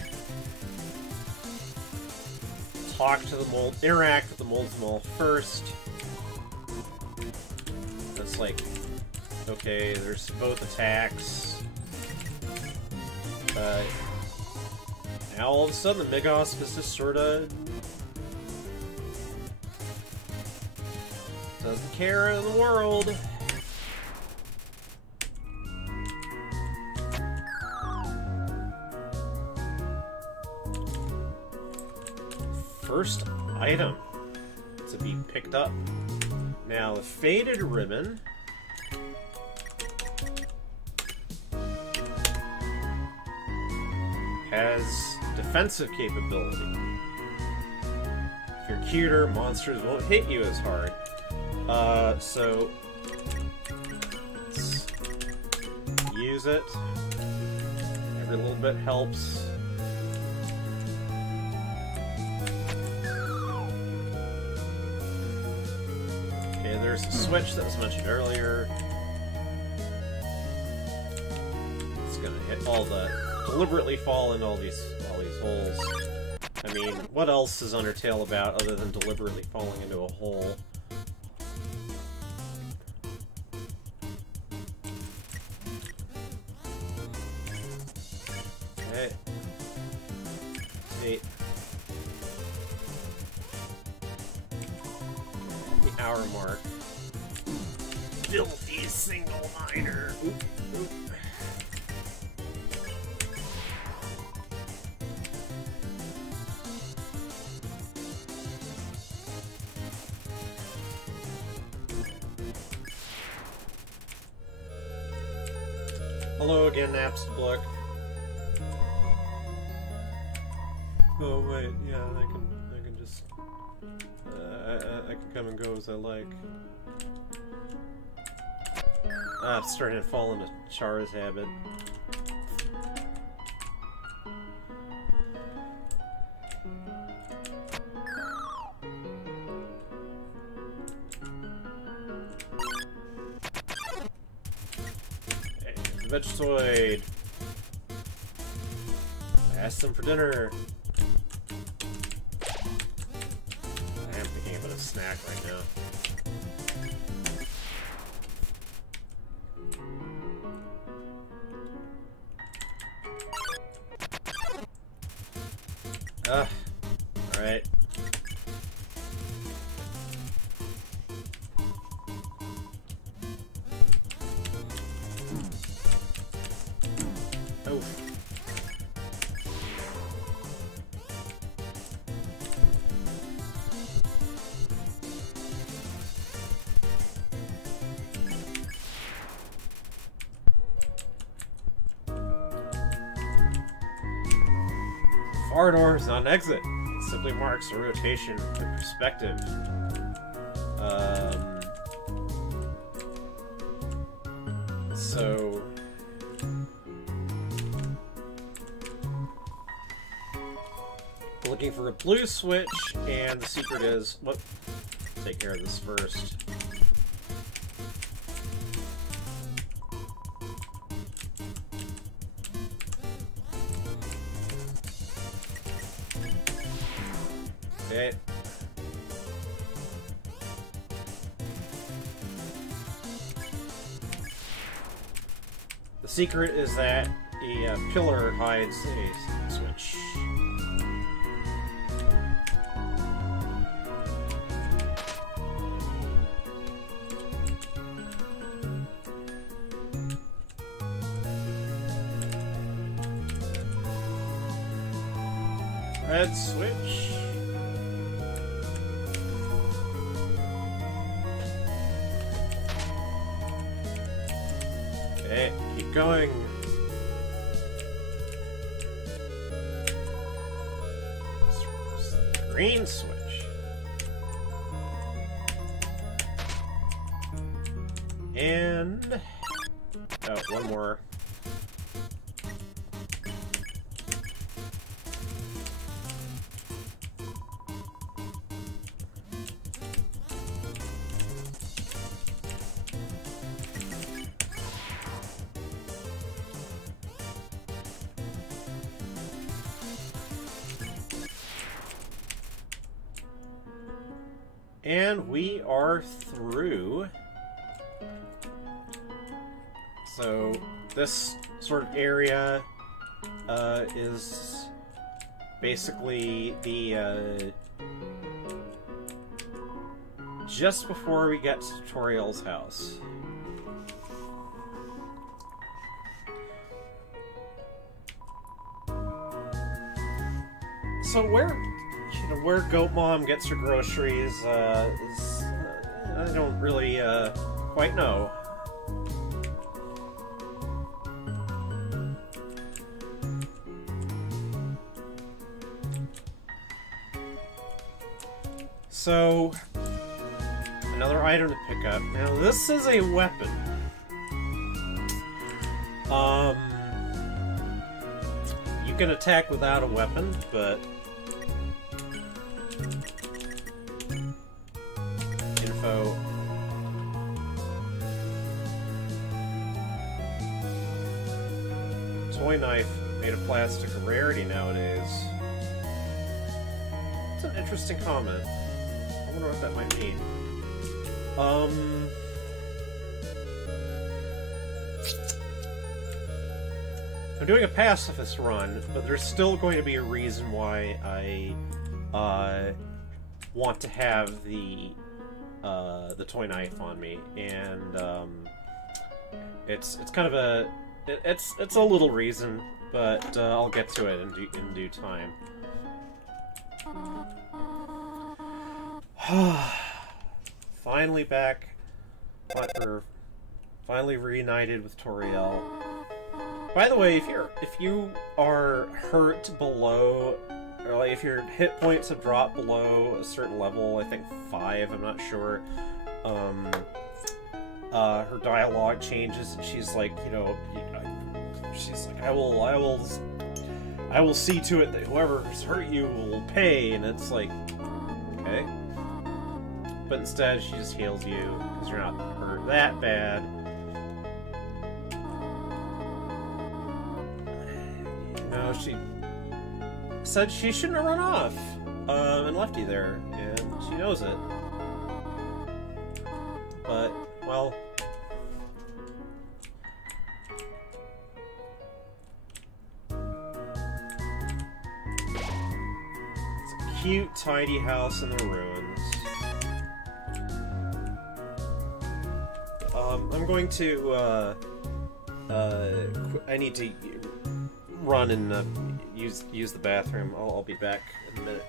talk to the interact with the Moldsmal first. It's like, okay, there's both attacks. Now all of a sudden the Migosp is just sorta doesn't care in the world. First item to be picked up. Now, the Faded Ribbon has defensive capability. If you're cuter, monsters won't hit you as hard. So let's use it. Every little bit helps. There's a switch that was mentioned earlier. It's gonna hit all the deliberately fall into all these holes. I mean, what else is Undertale about other than deliberately falling into a hole? Okay. 8. The hour mark. Filthy single miner. Oop, oop. Hello again, Napstablook. Oh wait, yeah, I can just I can come and go as I like. I'm starting to fall into Chara's habit. Vegetoid! I asked them for dinner! I am thinking about a snack right now. Alright. Oh. Far door is not an exit. It simply marks a rotation in perspective. So... looking for a blue switch, and the secret is... What? Take care of this first. Okay. The secret is that a pillar hides a switch. Red switch. Okay, keep going. Green switch. And... oh, one more. And we are through. So this sort of area is basically the just before we get to Tutorial's house. So where Goat Mom gets her groceries is, I don't really quite know. So, another item to pick up. Now this is a weapon. You can attack without a weapon, but info. Toy knife made of plastic, a rarity nowadays. It's an interesting comment. I wonder what that might mean. I'm doing a pacifist run, but there's still going to be a reason why I want to have the toy knife on me, and it's kind of a it's a little reason, but I'll get to it in due time. Finally back, or finally reunited with Toriel. By the way, if you are hurt below, or like if your hit points have dropped below a certain level, I think 5, I'm not sure. Her dialogue changes, and she's like, she's like, I will see to it that whoever's hurt you will pay, and it's like, okay. But instead, she just heals you because you're not hurt that bad. know, she said she shouldn't have run off and left you there, and she knows it. But, well... it's a cute, tidy house in the ruins. I'm going to, I need to run and use the bathroom. I'll be back in a minute.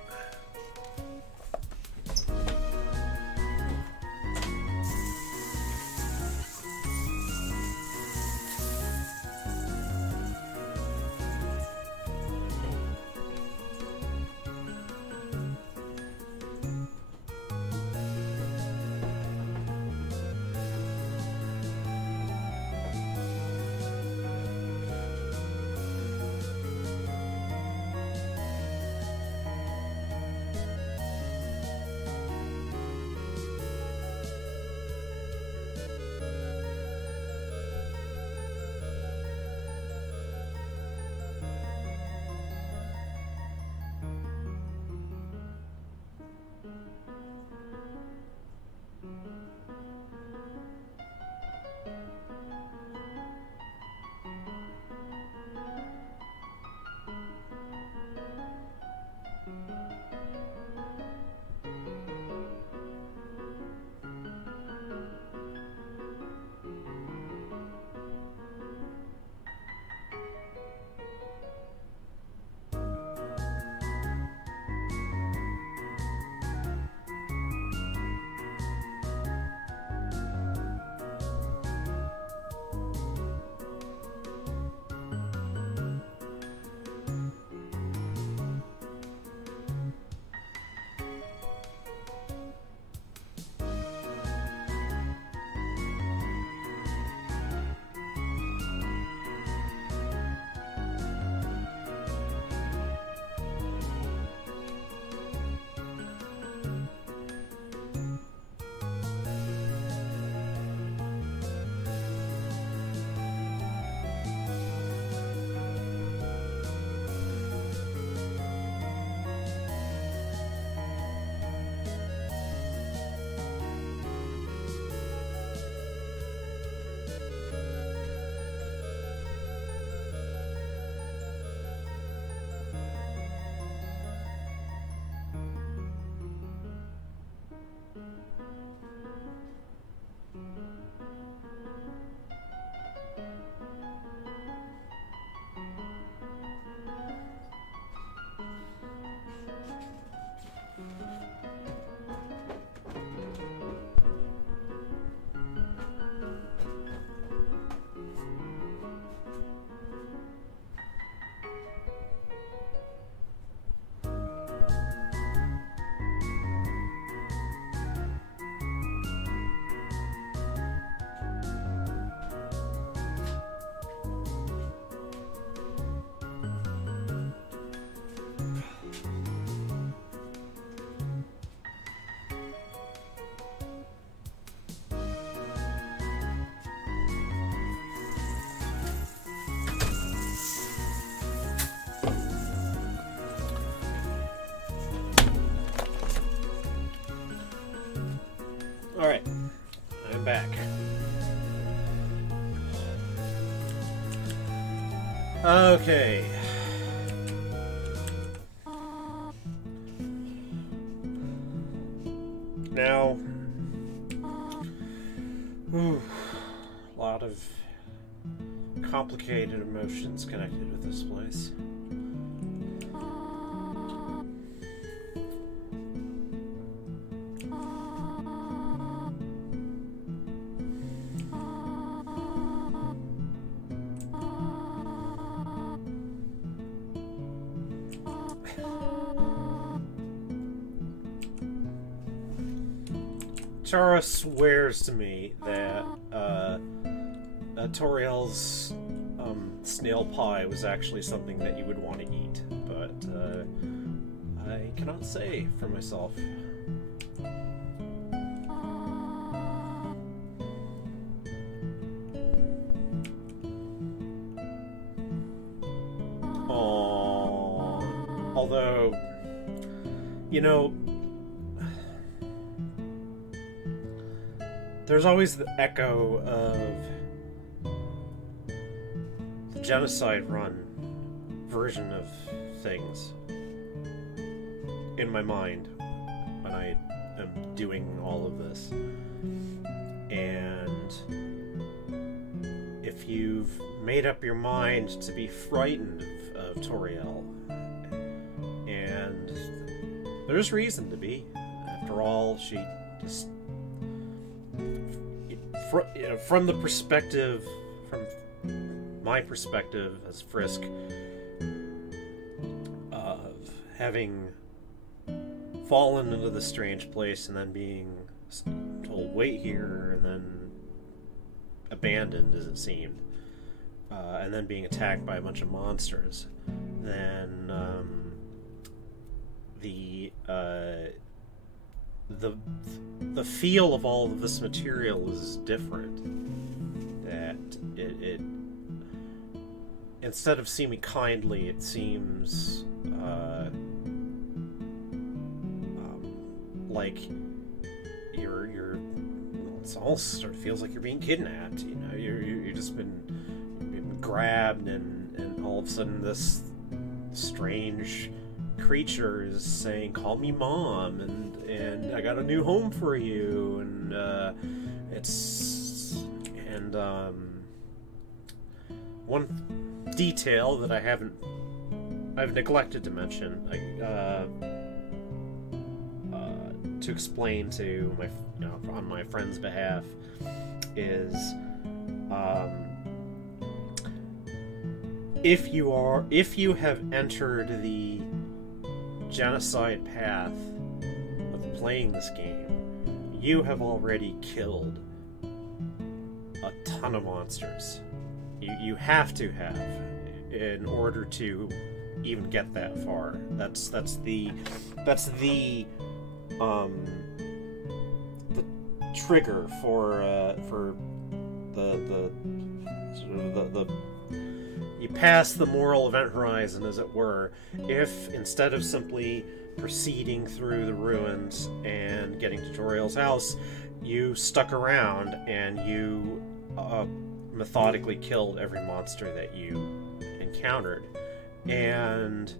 Alright, I'm back. Okay. Now, a lot of complicated emotions connected with this place. Chara swears to me that Toriel's snail pie was actually something that you would want to eat, but I cannot say for myself. Aww. Although, you know, there's always the echo of the genocide run version of things in my mind when I am doing all of this. And if you've made up your mind to be frightened of Toriel, and there's reason to be. After all, she just, from the perspective, from my perspective as Frisk, of having fallen into this strange place and then being told, wait here, and then abandoned, as it seemed, and then being attacked by a bunch of monsters, then the feel of all of this material is different. That it instead of seeming kindly, it seems like you're it almost sort of feels like you're being kidnapped. You know, you've just been grabbed, and all of a sudden this strange creature is saying, "Call me Mom," and I got a new home for you, and one detail that I've neglected to mention, to explain to my, on my friend's behalf, is if you have entered the genocide path of playing this game, you have already killed a ton of monsters. You have to have, in order to even get that far. That's the trigger for the you pass the moral event horizon, as it were, if instead of simply proceeding through the ruins and getting to Toriel's house, you stuck around and you methodically killed every monster that you encountered. And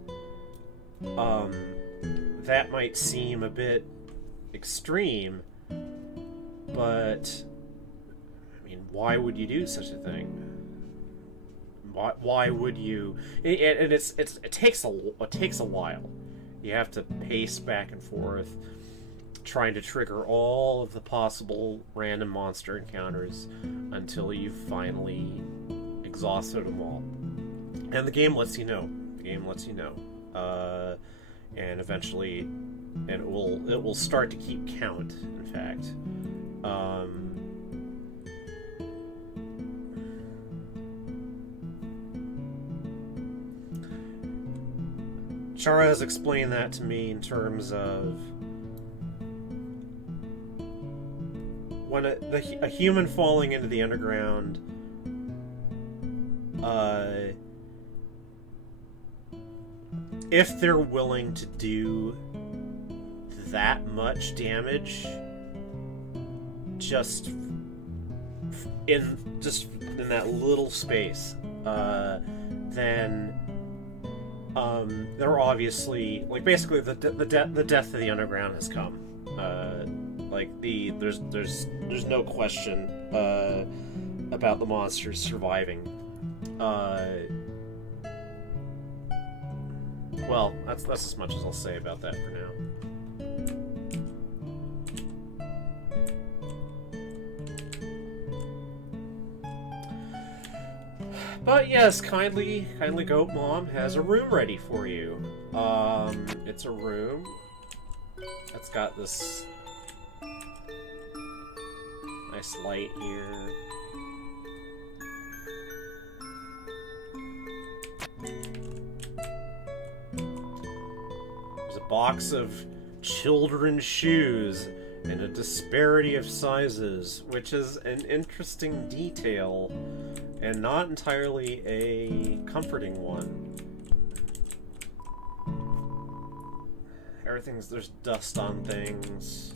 that might seem a bit extreme, but I mean, why would you do such a thing? Why would you? And it takes a while. You have to pace back and forth, trying to trigger all of the possible random monster encounters until you've finally exhausted them all. And the game lets you know. And eventually, and it will start to keep count. In fact, Chara has explained that to me in terms of when a human falling into the underground, if they're willing to do that much damage just in that little space, then they're obviously, like, basically the death of the underground has come. There's no question about the monsters surviving. Well, that's as much as I'll say about that for now. But yes, kindly Goat Mom has a room ready for you. It's a room that's got this nice light here. There's a box of children's shoes in a disparity of sizes, which is an interesting detail and not entirely a comforting one. there's dust on things.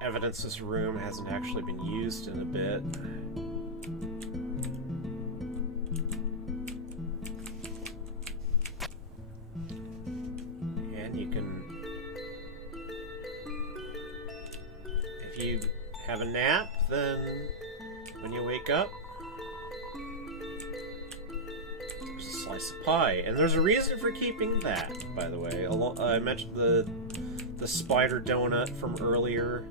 Evidence this room hasn't actually been used in a bit. And you can... If you have a nap, then when you wake up, there's a slice of pie. And there's a reason for keeping that, by the way. I mentioned the spider donut from earlier.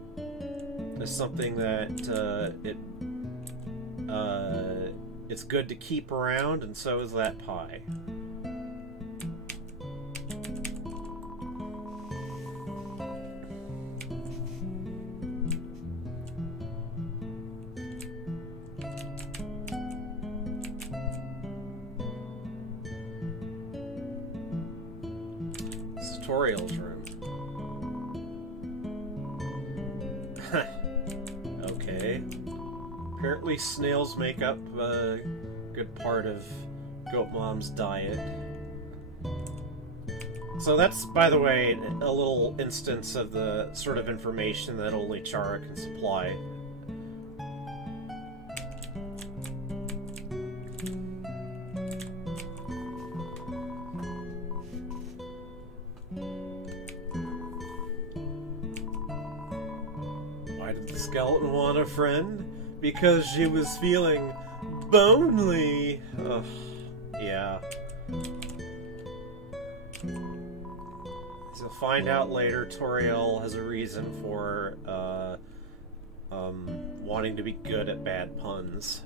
Is something that it's good to keep around, and so is that pie. This is Toriel's room. Okay. Apparently snails make up a good part of Goat Mom's diet. So that's, by the way, a little instance of the sort of information that only Chara can supply. Why did the skeleton want a friend? Because she was feeling lonely. Ugh, yeah. As you'll find out later, Toriel has a reason for wanting to be good at bad puns.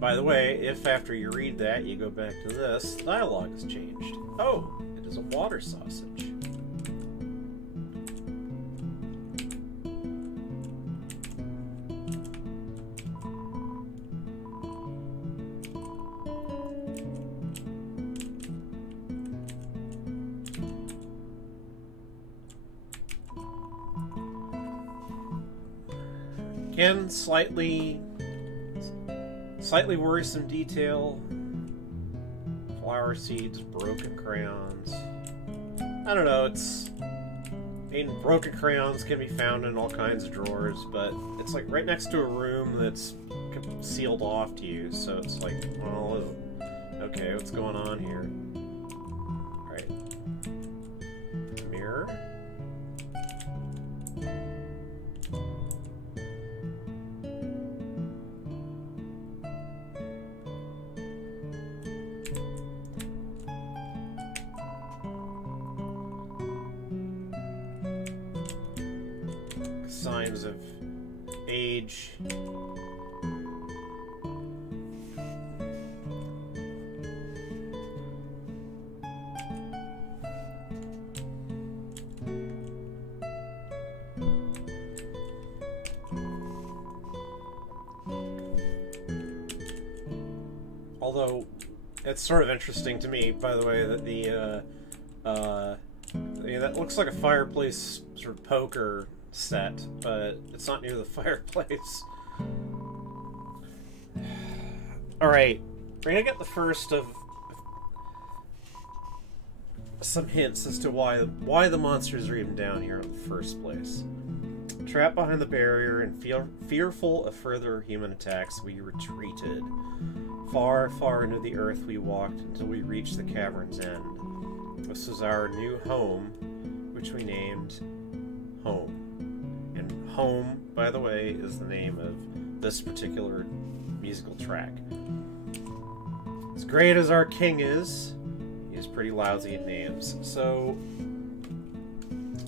By the way, if after you read that you go back to this, the dialogue has changed. Oh, it is a water sausage. Again, slightly worrisome detail. Flower seeds, broken crayons. I don't know, I mean, broken crayons can be found in all kinds of drawers, but it's like right next to a room that's sealed off to you, so it's like, well, okay, what's going on here? Alright. Mirror. Signs of age. Although it's sort of interesting to me, by the way, that that looks like a fireplace sort of poker set, but it's not near the fireplace. Alright, we're gonna get the first of some hints as to why the monsters are even down here in the first place. Trapped behind the barrier and fearful of further human attacks, we retreated. Far, far into the earth we walked until we reached the cavern's end. This was our new home, which we named Home. And Home, by the way, is the name of this particular musical track. As great as our king is, he is pretty lousy at names. So,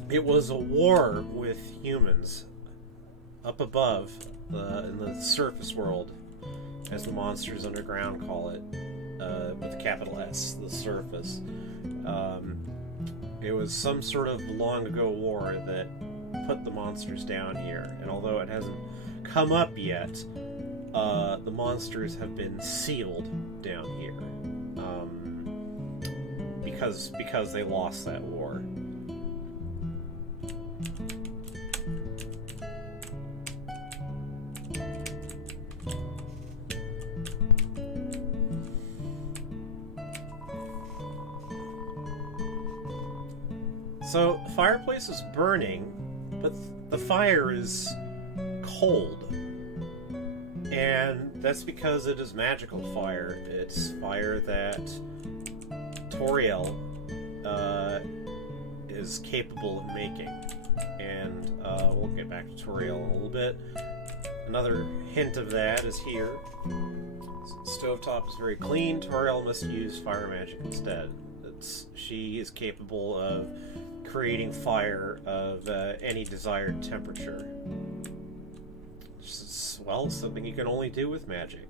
it was a war with humans up above in the surface world, as the monsters underground call it, with a capital S, the surface. It was some sort of long ago war that put the monsters down here, and although it hasn't come up yet, the monsters have been sealed down here, because they lost that war. So, the fireplace is burning, but the fire is cold. And that's because it is magical fire. It's fire that Toriel is capable of making. And we'll get back to Toriel in a little bit. Another hint of that is here. Stovetop is very clean. Toriel must use fire magic instead. She is capable of creating fire of any desired temperature. Well, something you can only do with magic.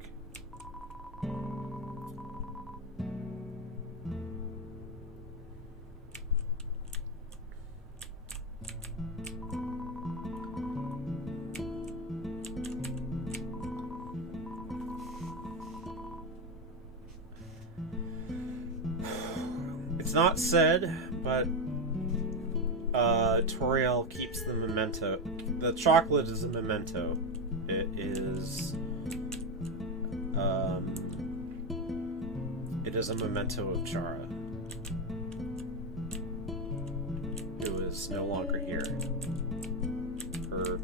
It's not said, but Toriel keeps the memento. The chocolate is a memento. It is a memento of Chara, who is no longer here. Or,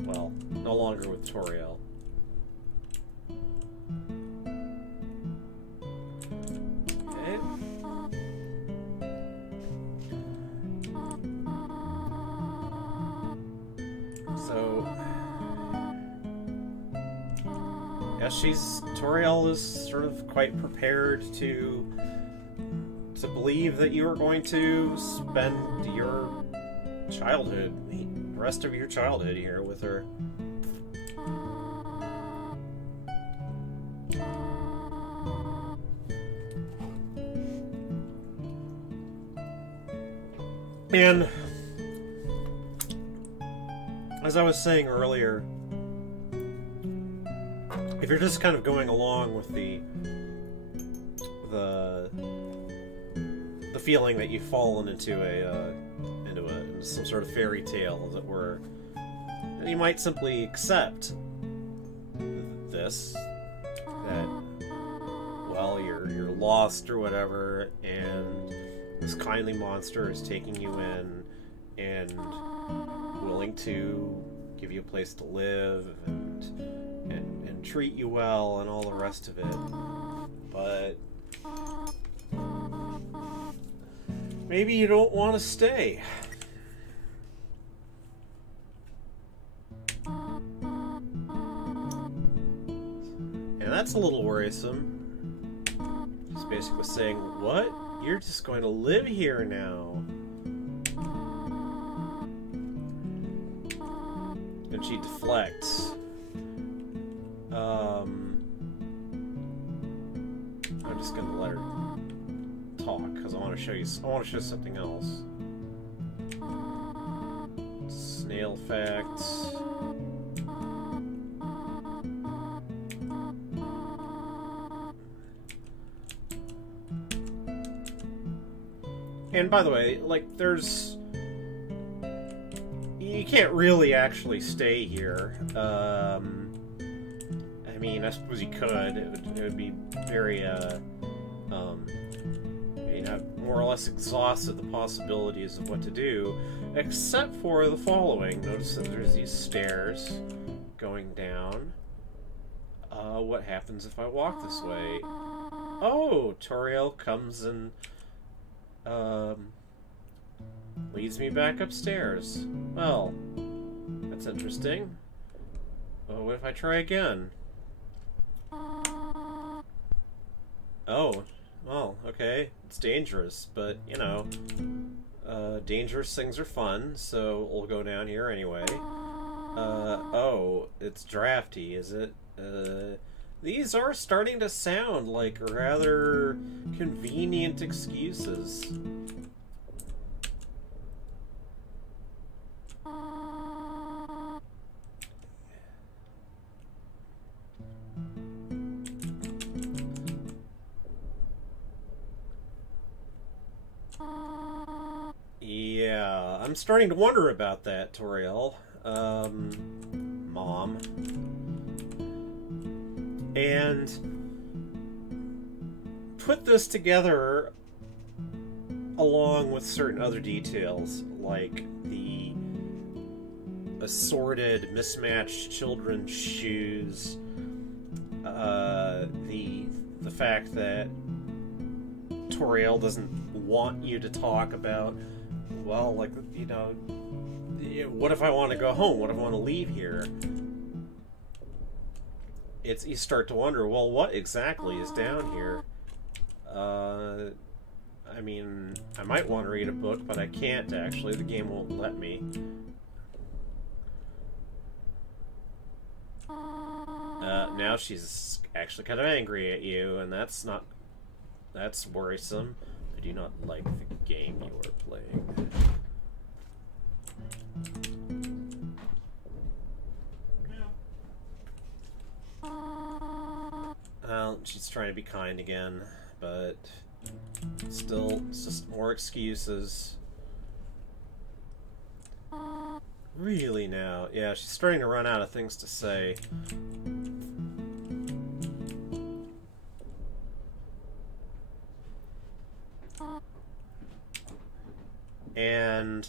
well, no longer with Toriel. Okay. So, yeah, Toriel is sort of quite prepared to believe that you are going to spend your childhood, the rest of your childhood here with her. And as I was saying earlier, if you're just kind of going along with the feeling that you've fallen into some sort of fairy tale, as it were, then you might simply accept this, that, well, you're lost or whatever, and this kindly monster is taking you in and willing to give you a place to live and treat you well and all the rest of it. But maybe you don't want to stay. And that's a little worrisome. She's basically saying, what? You're just going to live here now. And she deflects. I'm just gonna let her talk because I want to show you. I want to show something else. Snail facts. And by the way, like, you can't really actually stay here. I mean, I suppose you could. It would be very, you'd have more or less exhausted the possibilities of what to do, except for the following. Notice that there's these stairs going down. What happens if I walk this way? Oh, Toriel comes and leads me back upstairs. Well, that's interesting. Oh, what if I try again? Oh, well, okay. It's dangerous, but, you know, dangerous things are fun, so we'll go down here anyway. Oh, it's drafty, is it? These are starting to sound like rather convenient excuses. I'm starting to wonder about that, Toriel. Mom. And put this together along with certain other details, like the assorted, mismatched children's shoes, the fact that Toriel doesn't want you to talk about, well, like, you know, what if I want to go home? What if I want to leave here? You start to wonder, well, what exactly is down here? I mean, I might want to read a book, but I can't, actually. The game won't let me. Now she's actually kind of angry at you, and that's worrisome. I do not like the game you are playing. Well, she's trying to be kind again, but still, it's just more excuses. Really now? Yeah, she's starting to run out of things to say. And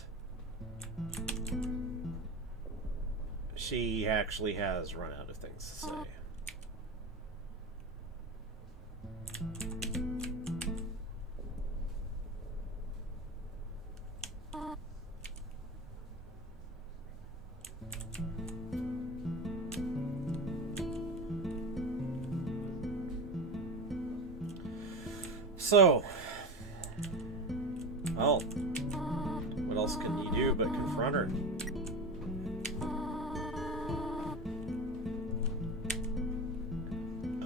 she actually has run out of things to say. So, well, what else can you do but confront her?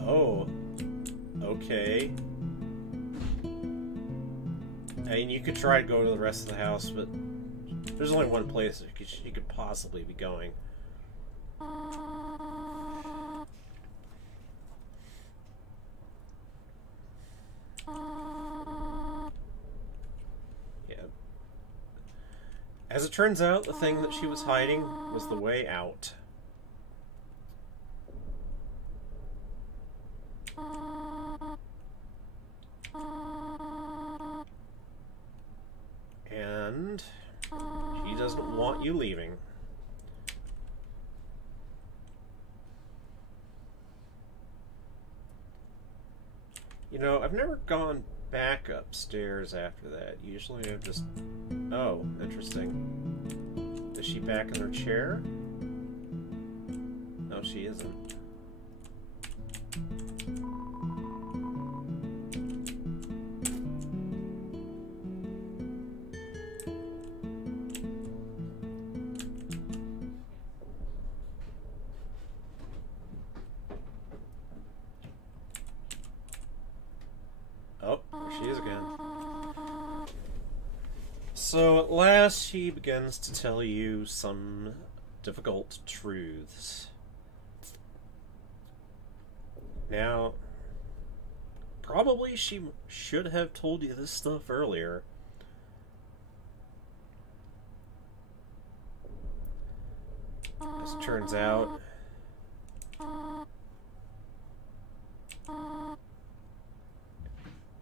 Oh, okay. I mean, you could try to go to the rest of the house, but there's only one place you could possibly be going. As it turns out, the thing that she was hiding was the way out. And she doesn't want you leaving. You know, I've never gone back upstairs after that. Usually I've just... Oh, interesting. Is she back in her chair? No, she isn't. Oh, there she is again. So at last she begins to tell you some difficult truths. Now, probably she should have told you this stuff earlier. As it turns out,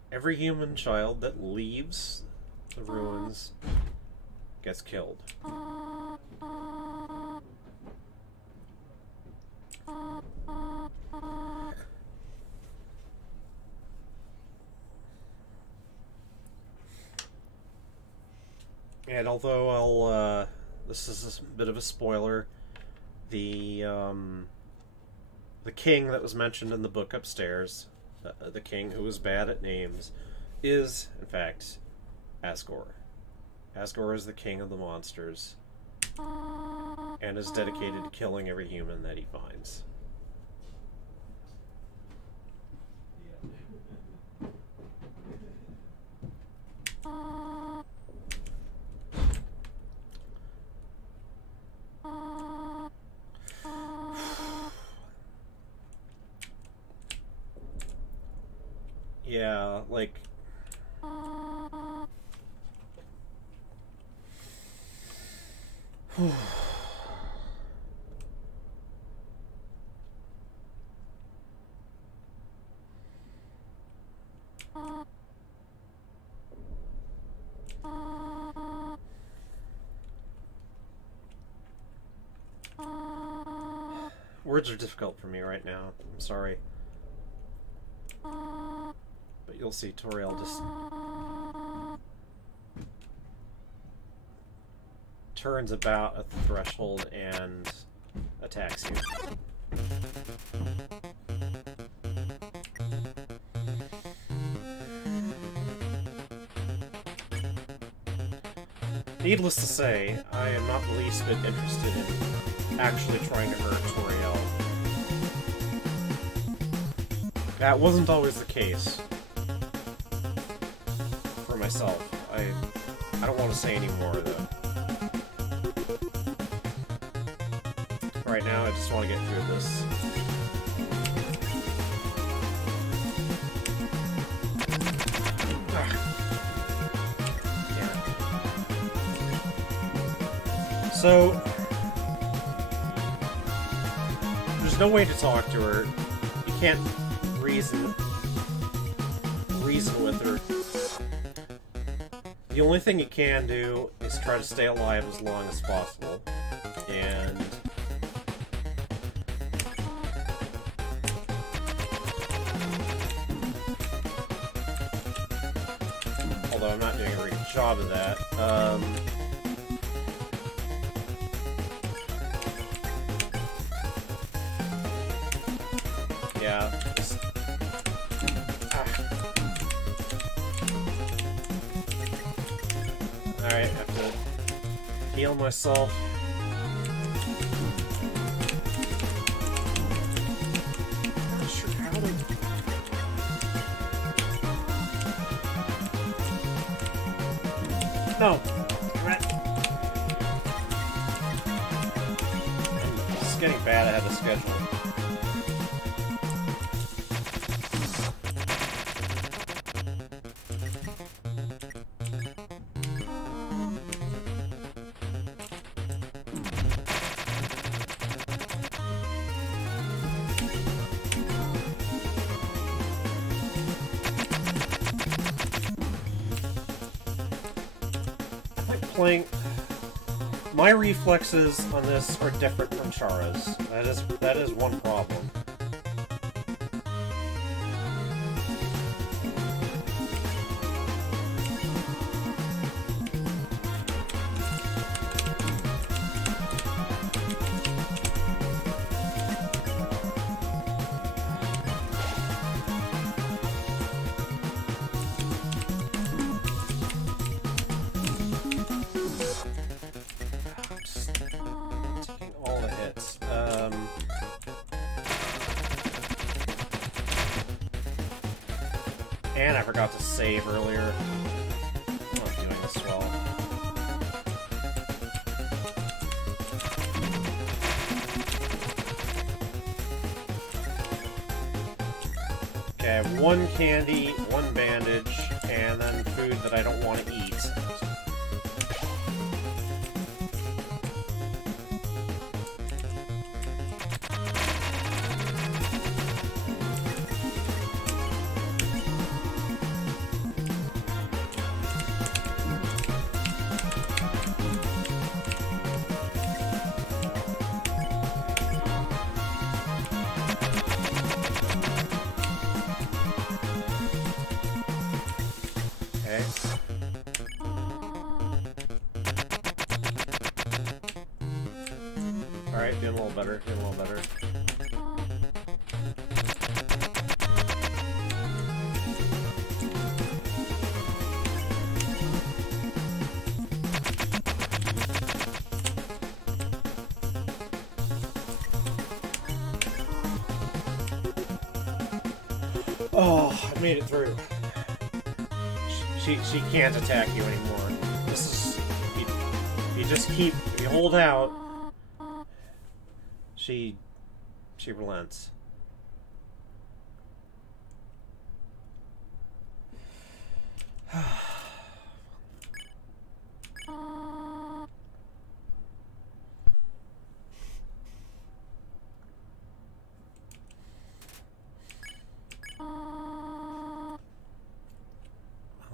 every human child that leaves the ruins gets killed. And although this is a bit of a spoiler, the king that was mentioned in the book upstairs, the king who was bad at names, is, in fact, Asgore. Asgore is the king of the monsters, and is dedicated to killing every human that he finds. Yeah, like... Words are difficult for me right now. I'm sorry. But you'll see Toriel just turns about at the threshold and attacks you. Needless to say, I am not the least bit interested in actually trying to hurt Toriel. That wasn't always the case for myself. I don't want to say any more, though. Right now, I just want to get through this. So, there's no way to talk to her. You can't reason with her. The only thing you can do is try to stay alive as long as possible. And although I'm not doing a very good job of that. Yeah. Alright, I have to heal myself. I'm not sure how to... No! This is getting bad ahead of schedule. My reflexes on this are different from Chara's. That is one problem. And I forgot to save earlier. I'm not doing this well. Okay, I have one candy, one bandage, and then food that I don't want to eat. Alright, doing a little better, doing a little better. Oh, I made it through. She can't attack you anymore. This is... You just keep... If you hold out... She relents.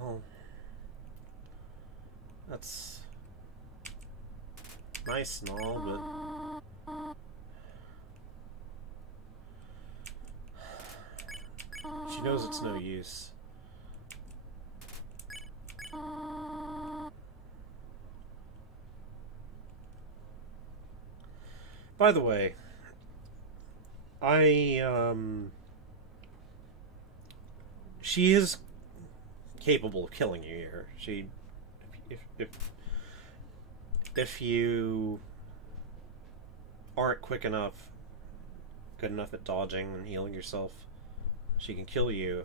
Oh. That's nice and all, but knows it's no use. By the way, she is capable of killing you here. If you aren't quick enough, good enough at dodging and healing yourself, she can kill you,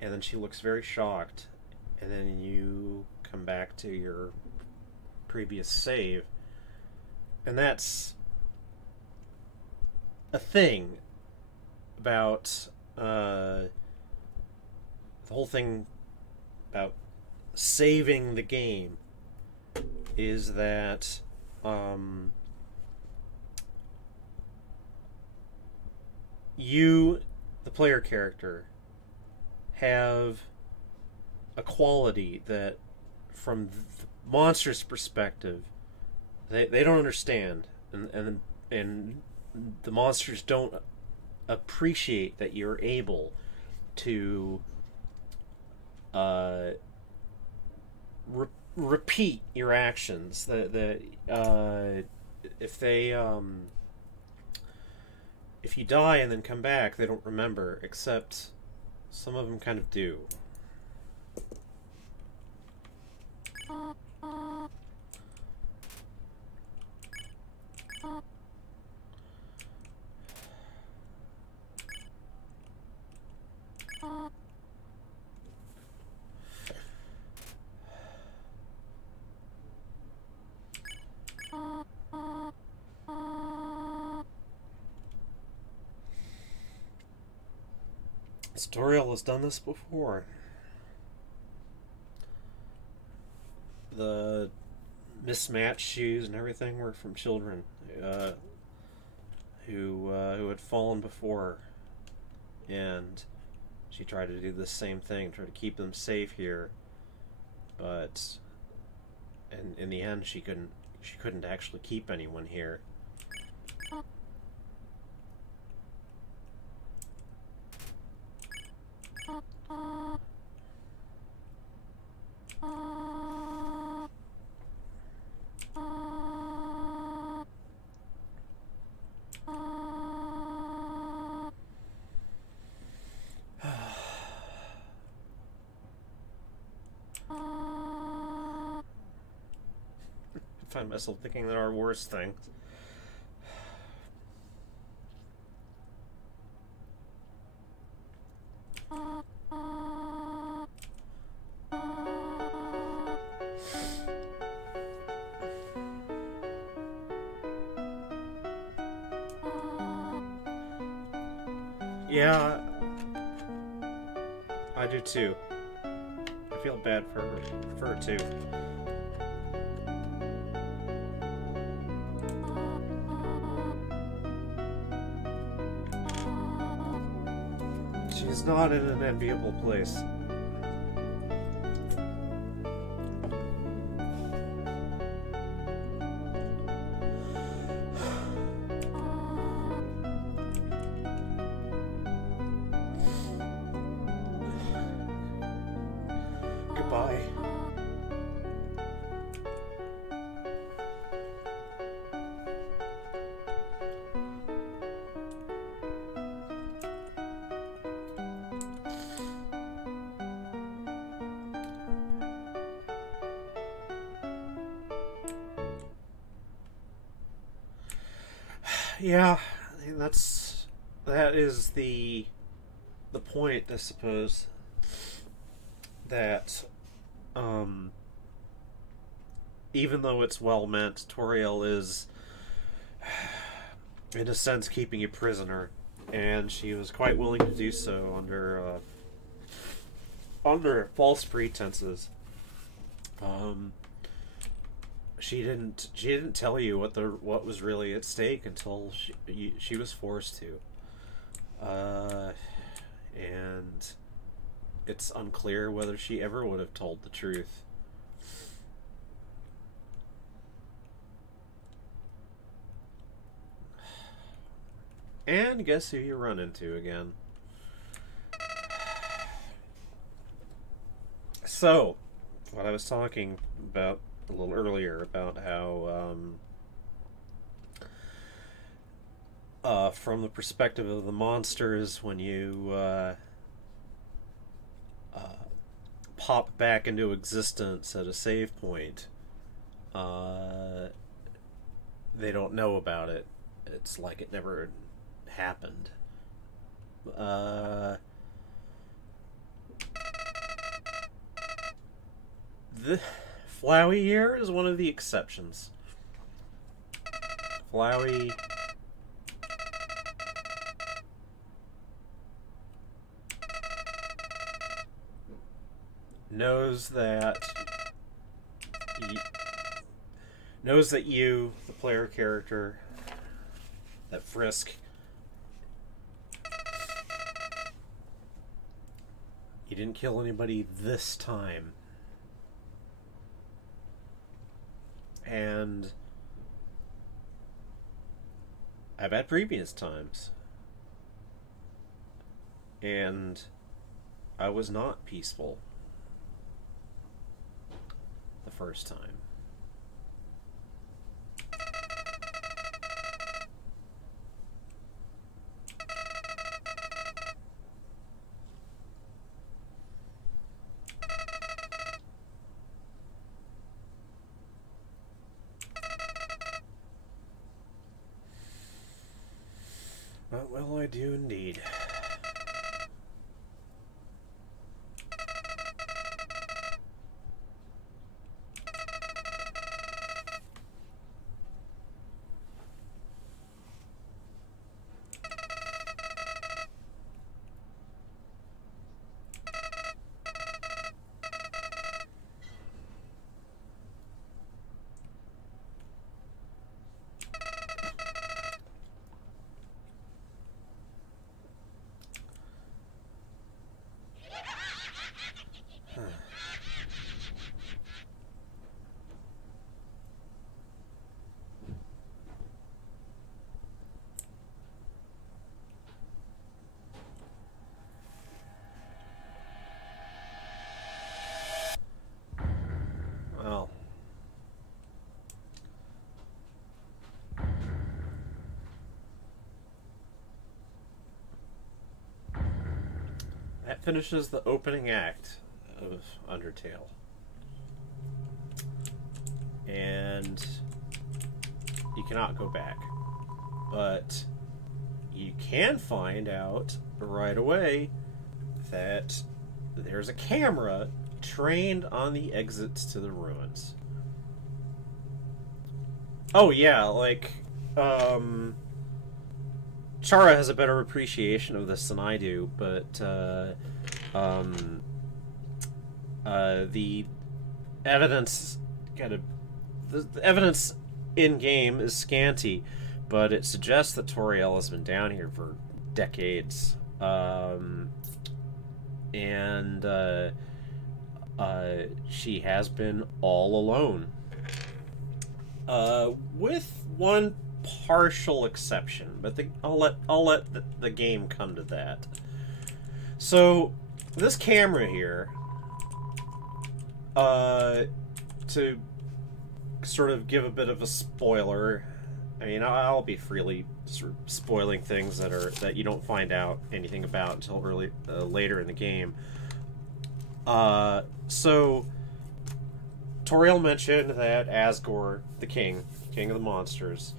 and then she looks very shocked, and then you come back to your previous save, and that's a thing about the whole thing about saving the game is that you, the player character, have a quality that, from the monster's perspective, they don't understand, and the monsters don't appreciate that you're able to repeat your actions. If you die and then come back, they don't remember, except some of them kind of do. Tutorial has done this before. The mismatched shoes and everything were from children who had fallen before, and she tried to do the same thing, try to keep them safe here, but in the end she couldn't actually keep anyone here. I find myself thinking there are worse things. Yeah, I do too. I feel bad for her too. She's not in an enviable place. Goodbye. Yeah, that is the point, I suppose, that even though it's well meant, Toriel is in a sense keeping you prisoner, and she was quite willing to do so under false pretenses. She didn't tell you what was really at stake until she was forced to, and it's unclear whether she ever would have told the truth. And guess who you run into again? So, what I was talking about a little earlier about how, from the perspective of the monsters, when you pop back into existence at a save point, they don't know about it. It's like it never happened. The Flowey here is one of the exceptions. Flowey knows that you, the player character, that Frisk, you didn't kill anybody this time. And I've had previous times. And I was not peaceful the first time. What will I do indeed? Well, that finishes the opening act of Undertale. And you cannot go back. But you can find out right away that there's a camera trained on the exits to the ruins. Oh yeah, like, Chara has a better appreciation of this than I do, but, the evidence the evidence in-game is scanty, but it suggests that Toriel has been down here for decades. She has been all alone. With one partial exception, but I'll let the game come to that. So, this camera here, to sort of give a bit of a spoiler, I mean, I'll be freely sort of spoiling things that you don't find out anything about until later in the game. So Toriel mentioned that Asgore, the king of the monsters,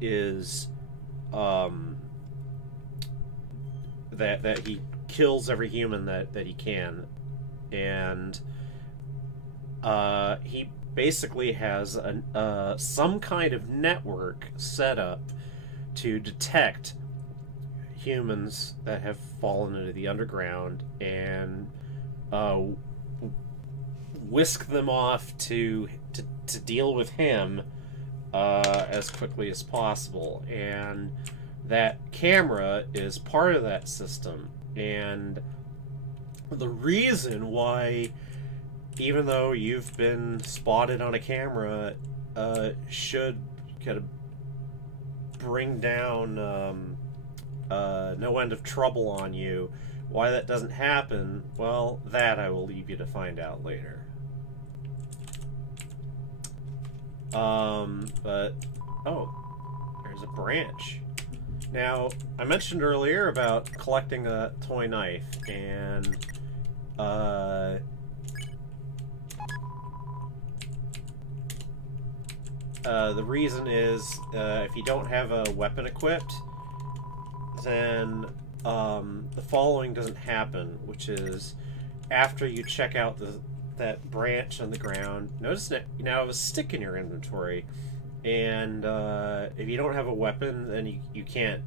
is that he kills every human that he can, and he basically has some kind of network set up to detect humans that have fallen into the underground and whisk them off to deal with him as quickly as possible. And that camera is part of that system. And the reason why, even though you've been spotted on a camera, should kind of bring down no end of trouble on you Why that doesn't happen, well, that I will leave you to find out later. But... oh, there's a branch. Now, I mentioned earlier about collecting a toy knife, and, the reason is, if you don't have a weapon equipped, then, the following doesn't happen, which is, after you check out that branch on the ground, notice that you now have a stick in your inventory, and, if you don't have a weapon, then you can't,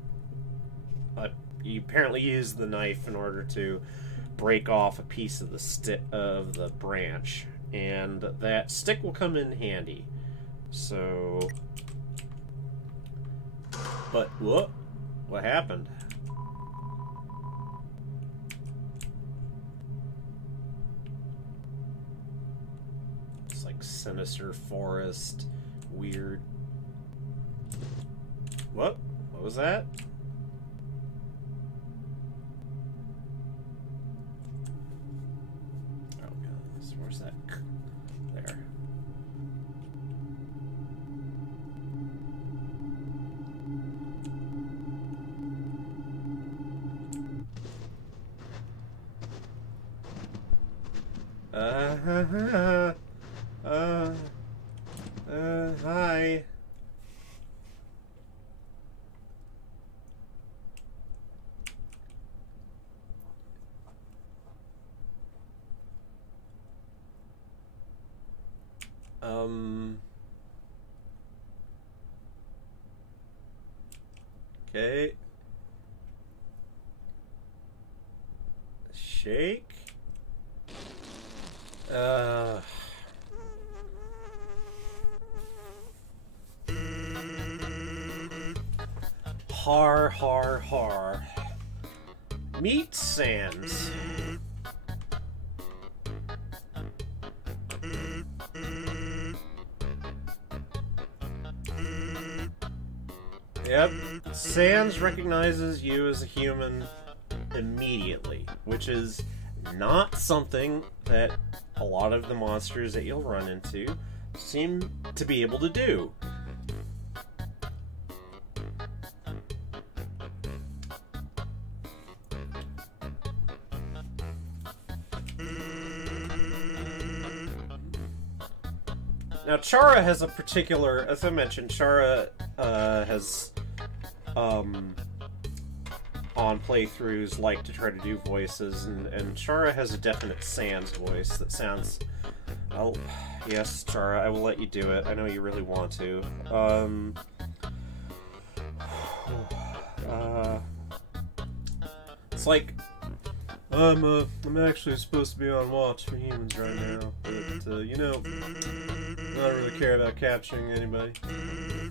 you apparently use the knife in order to break off a piece of the branch, and that stick will come in handy. So, but whoop, what happened? It's like sinister forest, weird. What was that? Oh god, where's that? There. Hi. Okay. Shake. Har, har, har. Meat Sans. Yep. Sans recognizes you as a human immediately, which is not something that a lot of the monsters that you'll run into seem to be able to do. Now, Chara has a particular, as I mentioned, Chara has, on playthroughs, like to try to do voices, and Chara has a definite Sans voice that sounds, oh, yes, Chara, I will let you do it. I know you really want to. It's like, I'm actually supposed to be on watch for humans right now, but, you know, I don't really care about capturing anybody.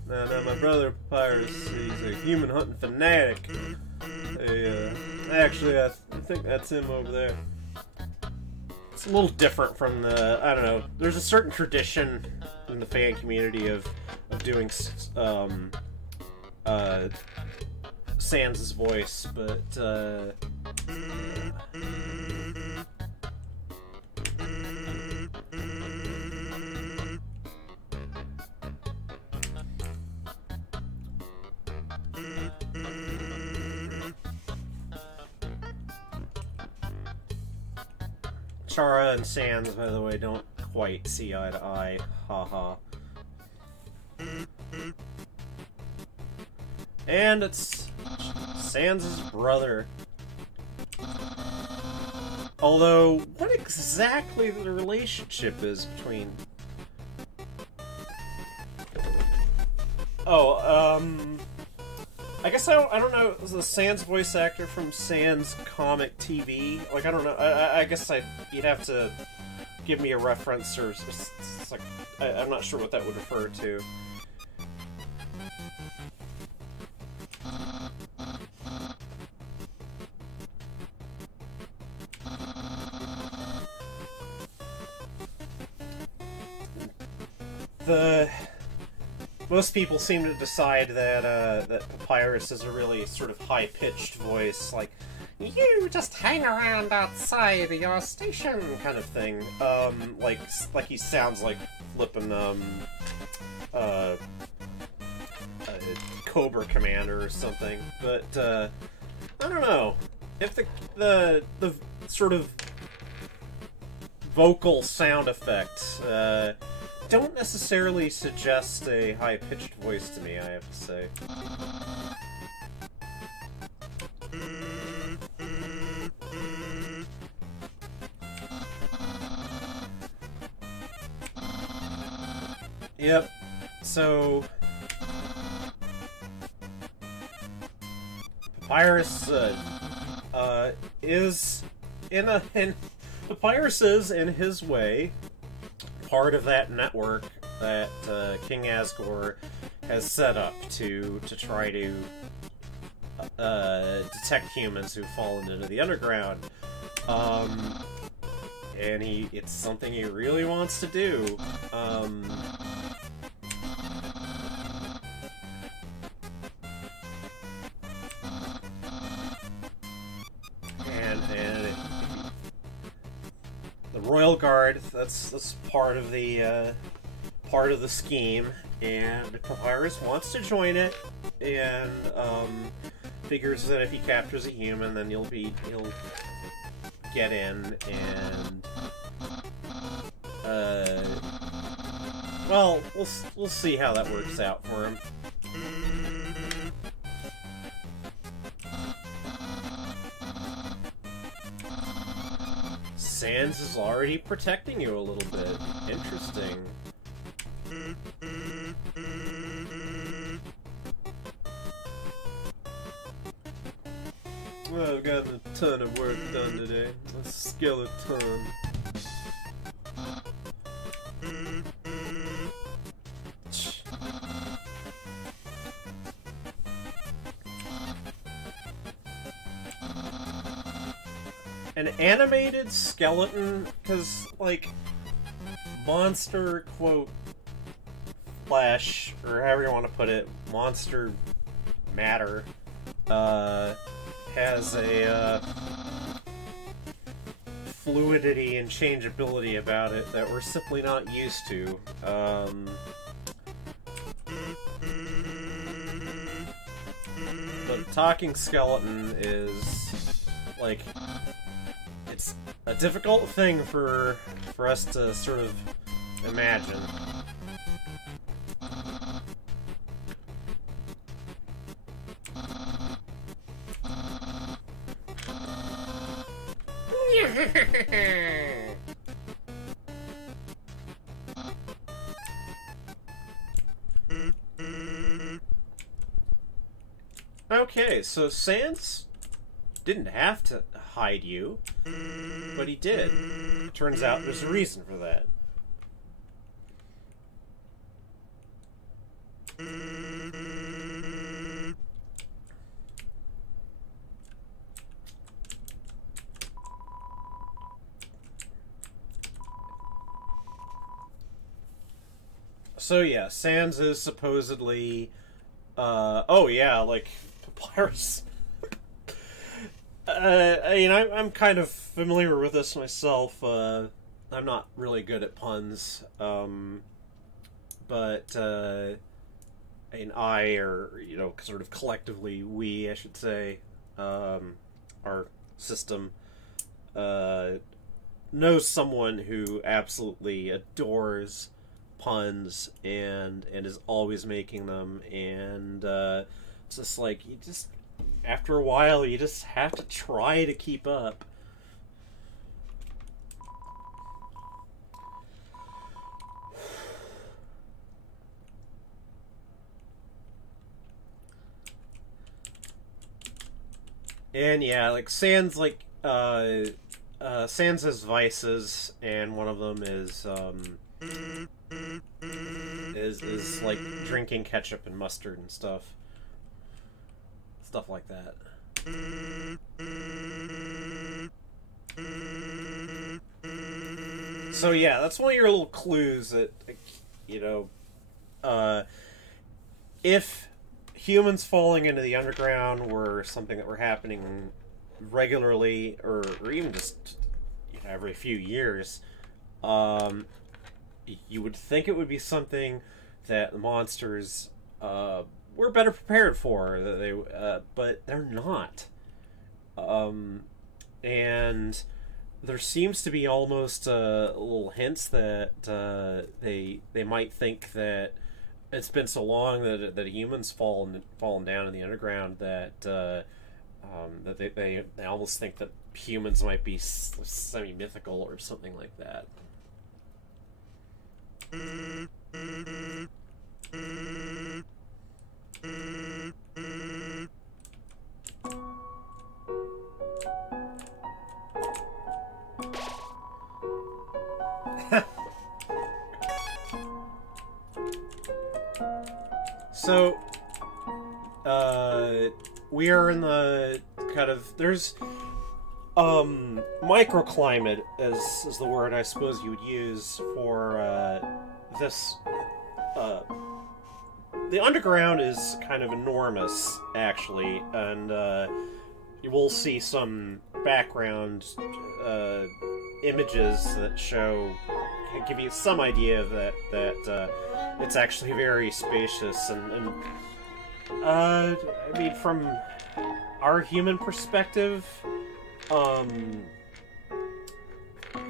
Now, my brother, Papyrus, he's a human hunting fanatic. Actually, I think that's him over there. It's a little different from the, I don't know, there's a certain tradition in the fan community of doing, Sans' voice, but, Chara and Sans, by the way, don't quite see eye to eye. Haha. And it's Sans' brother. Although, what exactly the relationship is between... Oh, I guess I don't know the Sans voice actor from Sans comic TV. Like, I don't know. I guess you'd have to give me a reference, or it's like I'm not sure what that would refer to. Most people seem to decide that that Papyrus is a really sort of high-pitched voice. Like, you just hang around outside your station, kind of thing. Like he sounds like flipping, Cobra Commander or something. But, I don't know. If the sort of vocal sound effects, don't necessarily suggest a high-pitched voice to me, I have to say. Yep. So Papyrus is Papyrus is, in his way, part of that network that King Asgore has set up to try to detect humans who've fallen into the underground. And it's something he really wants to do. And the Royal Guard, that's part of the scheme, and Papyrus wants to join it, and figures that if he captures a human, then he'll get in, and well, we'll see how that works out for him. Sans is already protecting you a little bit. Interesting. Well, I've gotten a ton of work done today. A skeleton. An animated skeleton, because, like, monster, quote, flesh, or however you want to put it, monster matter, has a, fluidity and changeability about it that we're simply not used to. The talking skeleton is, like, it's a difficult thing for us to sort of imagine. Okay, so Sans didn't have to hide you, but he did. Turns out there's a reason for that. So yeah, Sans is supposedly, oh yeah, like, Papyrus. I'm kind of familiar with this myself. I'm not really good at puns, but, sort of collectively, we, I should say, our system, knows someone who absolutely adores puns and is always making them, and it's just like, after a while you just have to try to keep up. And yeah, like Sans, like Sans has vices, and one of them is like drinking ketchup and mustard and stuff like that. So yeah, that's one of your little clues that, if humans falling into the underground were something that were happening regularly, or even just every few years, you would think it would be something that the monsters were better prepared for, that they, but they're not. And there seems to be almost little hints that they might think that it's been so long that humans fallen down in the underground that that they almost think that humans might be semi-mythical or something like that. So, we are in the kind of, there's, microclimate is the word I suppose you would use for, this, the underground is kind of enormous, actually, and, you will see some background, images that give you some idea that it's actually very spacious, and I mean, from our human perspective,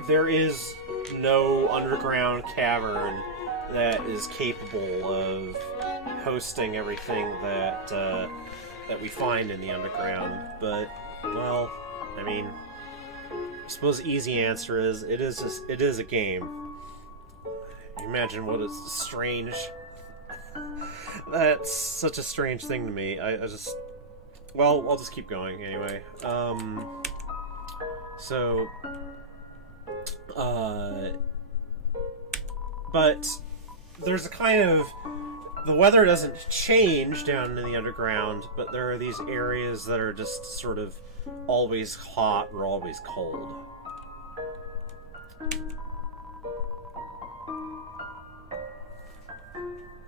there is no underground cavern that is capable of hosting everything that we find in the underground. But, well, I mean, I suppose the easy answer is it is a game. Imagine what is strange. That's such a strange thing to me. I just, well, I'll just keep going anyway. But there's a kind of, the weather doesn't change down in the underground, but there are these areas that are just sort of always hot or always cold.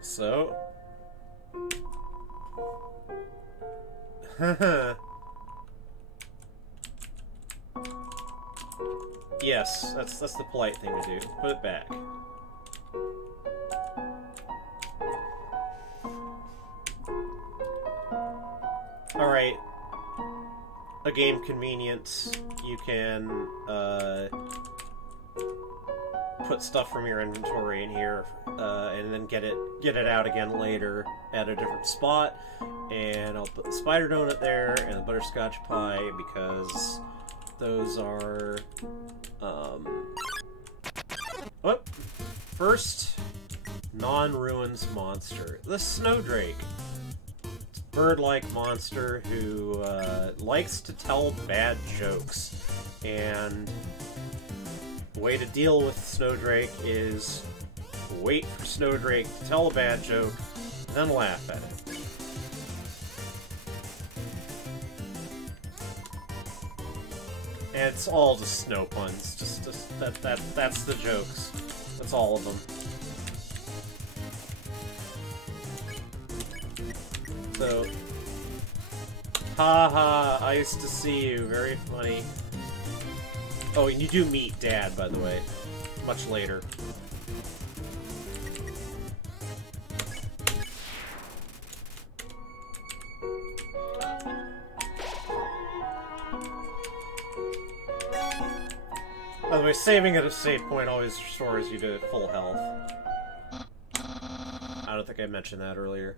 So, yes, that's the polite thing to do. Put it back. Alright. A game convenience. You can, put stuff from your inventory in here, and then get it out again later at a different spot. And I'll put the spider donut there and the butterscotch pie because those are, first non-ruins monster, the snowdrake. It's a bird-like monster who likes to tell bad jokes, and the way to deal with Snowdrake is wait for Snowdrake to tell a bad joke, then laugh at it. And it's all just snow puns. That's the jokes. That's all of them. So, haha, I used to see you. Very funny. Oh, and you do meet Dad, by the way. Much later. By the way, saving at a save point always restores you to full health. I don't think I mentioned that earlier.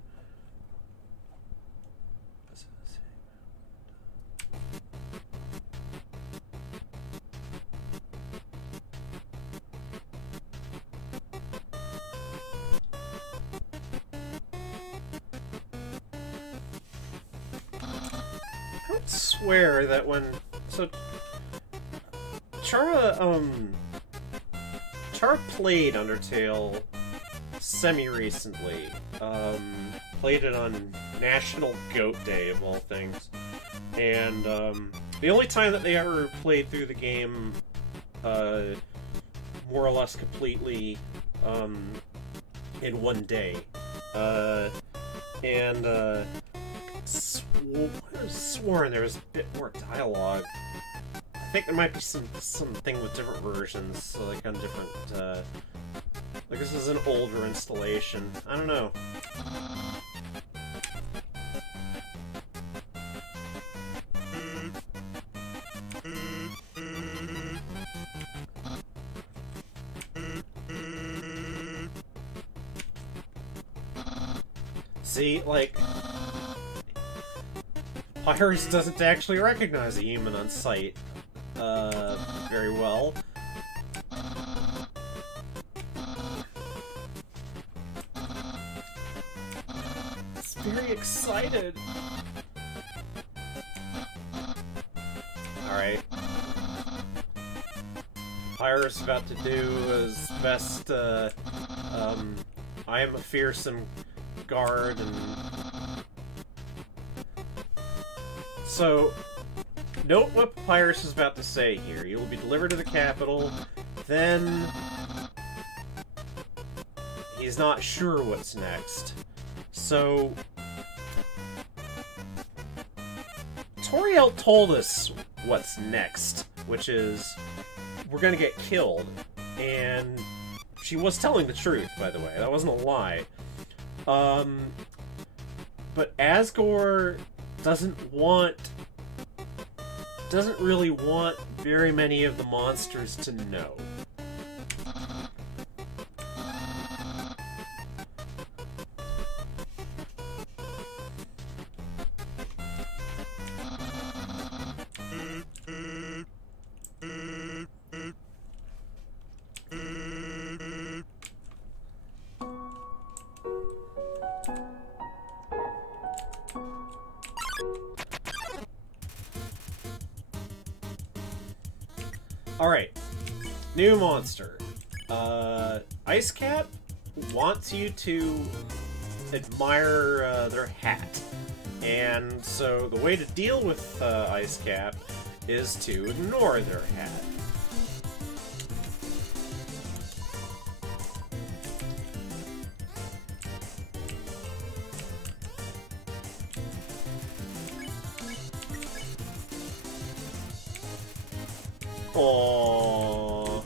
I would swear that when... So... Chara played Undertale semi-recently. Played it on National Goat Day, of all things. And, the only time that they ever played through the game, more or less completely, in one day. I sworn there was a bit more dialogue. I think there might be something with different versions, so like on different, like this is an older installation. I don't know. See, like, Pyrus doesn't actually recognize a human on sight, very well. It's very excited. Alright. Pyrus is about to do his best, I am a fearsome guard, and so note what Pyrus is about to say here. You will be delivered to the capital, then he's not sure what's next. So Toriel told us what's next, which is we're gonna get killed, and she was telling the truth, by the way. That wasn't a lie. But Asgore doesn't really want very many of the monsters to know. Alright, new monster. Ice Cap wants you to admire their hat. And so the way to deal with Ice Cap is to ignore their hat. Aww.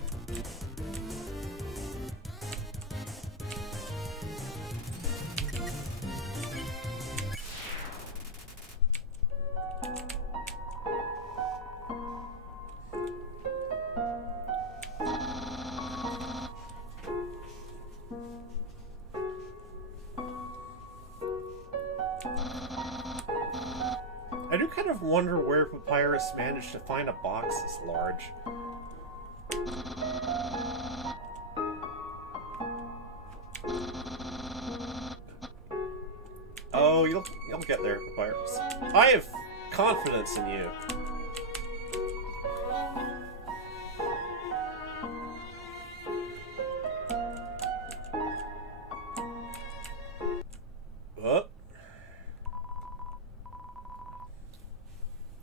I do kind of wonder where Papyrus managed to find a box this large. Oh, you'll get there, Papyrus. I have confidence in you.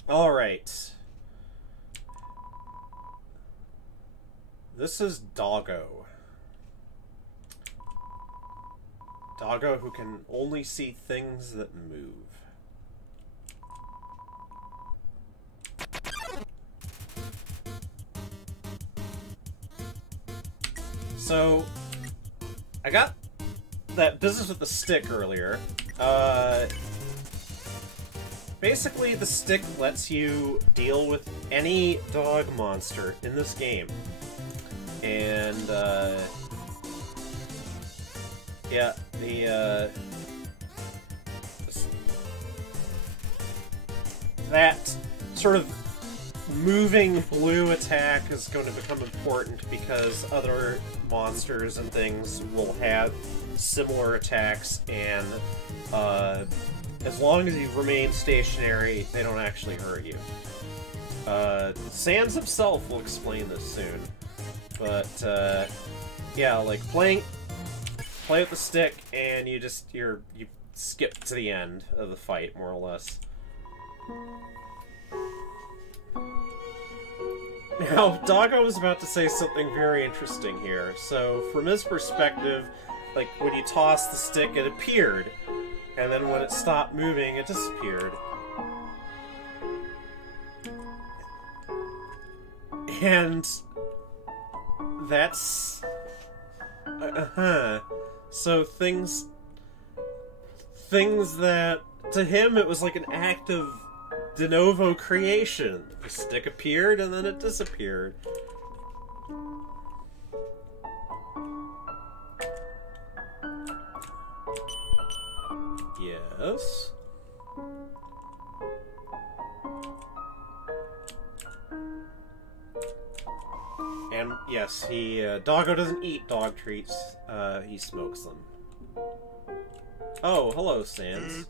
Alright. This is Doggo. Doggo who can only see things that move. So, I got that business with the stick earlier. Basically, the stick lets you deal with any dog monster in this game. And, yeah, that sort of moving blue attack is going to become important because other monsters and things will have similar attacks, and, as long as you remain stationary, they don't actually hurt you. Sans himself will explain this soon. But, yeah, like, play with the stick, and you skip to the end of the fight, more or less. Now, Doggo was about to say something very interesting here. So, from his perspective, like, when you toss the stick, it appeared. And then when it stopped moving, it disappeared. And that's... So things that, to him, it was like an act of de novo creation. The stick appeared, and then it disappeared. Yes? And yes, Doggo doesn't eat dog treats, he smokes them. Oh, hello, Sans.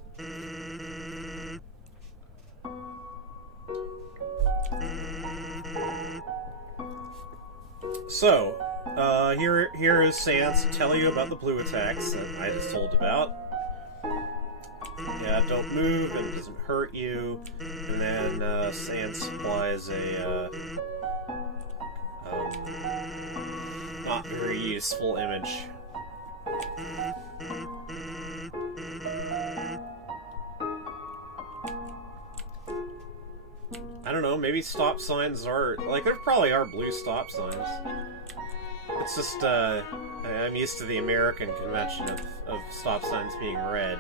So, here is Sans to tell you about the blue attacks that I just told about. Yeah, don't move and it doesn't hurt you. And then, Sans supplies a, not very useful image. I don't know, maybe stop signs are... Like, there probably are blue stop signs. It's just, I'm used to the American convention of stop signs being red.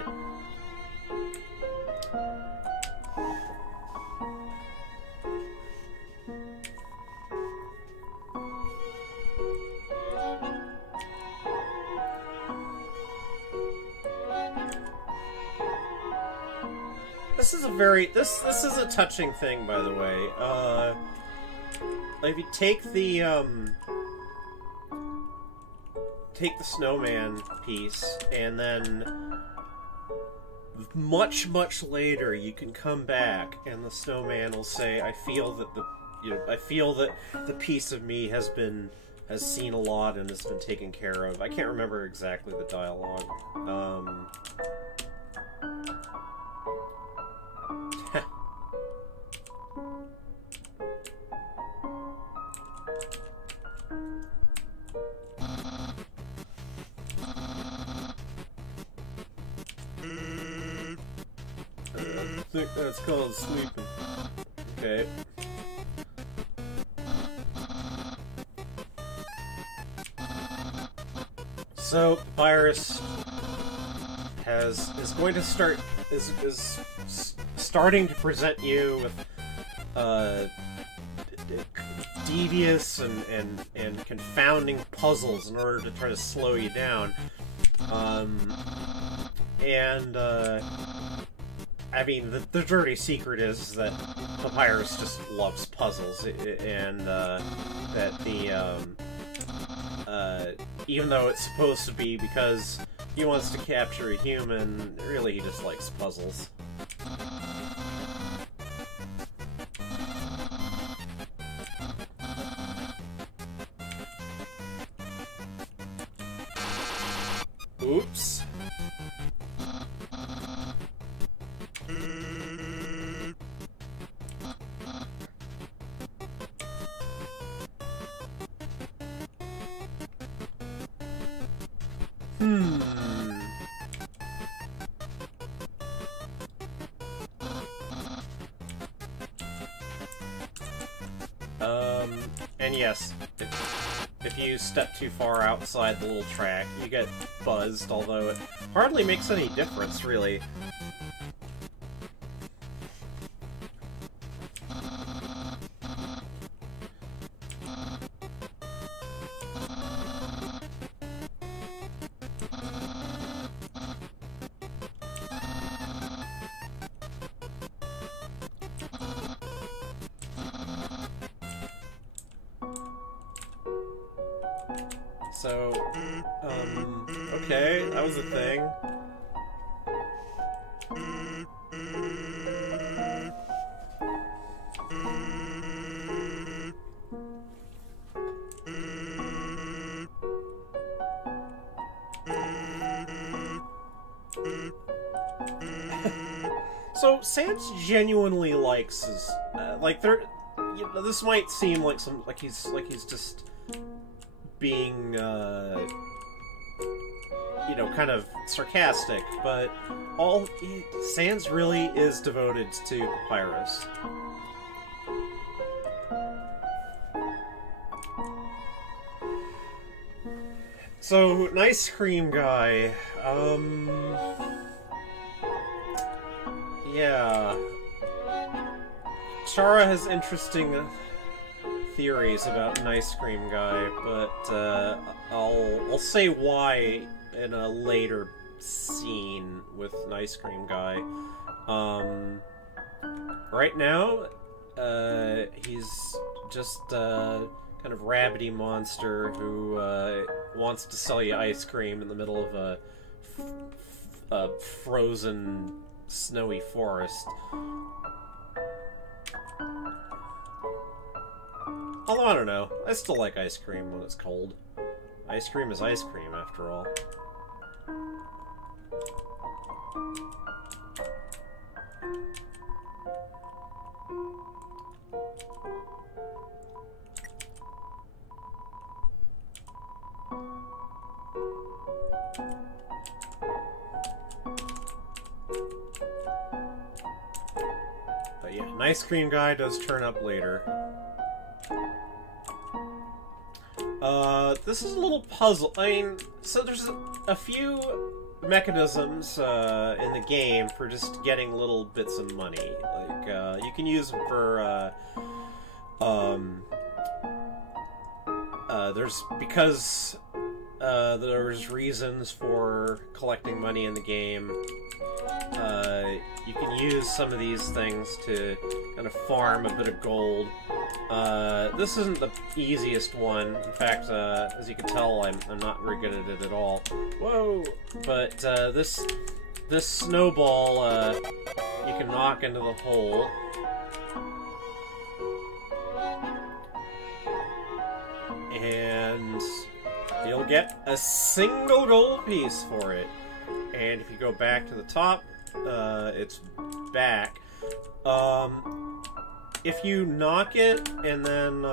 This is a very... This is a touching thing, by the way. If you take the snowman piece, and then much later you can come back, and the snowman will say, "I feel that the piece of me has seen a lot and has been taken care of." I can't remember exactly the dialogue. I think that's called sleeping. Okay. So, Papyrus is going to start is starting to present you with devious and confounding puzzles in order to try to slow you down. I mean, the dirty secret is that Papyrus just loves puzzles, and that even though it's supposed to be because he wants to capture a human, really he just likes puzzles. Oops. And yes, if you step too far outside the little track, you get buzzed, although it hardly makes any difference, really. So, okay, that was a thing. So, Sans genuinely likes his, like, this might seem like he's just being, you know, kind of sarcastic, but Sans really is devoted to Papyrus. So, an ice cream guy. Yeah. Chara has interesting theories about an ice cream guy, but I'll say why in a later scene with an ice cream guy. Right now, he's just kind of rabbity monster who wants to sell you ice cream in the middle of a frozen, snowy forest. Although, I don't know. I still like ice cream when it's cold. Ice cream is ice cream, after all. But yeah, an ice cream guy does turn up later. This is a little puzzle. I mean, so there's a few mechanisms in the game for just getting little bits of money. Like, you can use them for, there's reasons for collecting money in the game. You can use some of these things to kind of farm a bit of gold. This isn't the easiest one. In fact, as you can tell, I'm not very good at it at all. Whoa! But this snowball you can knock into the hole. And you'll get a single gold piece for it. And if you go back to the top, it's back. If you knock it and then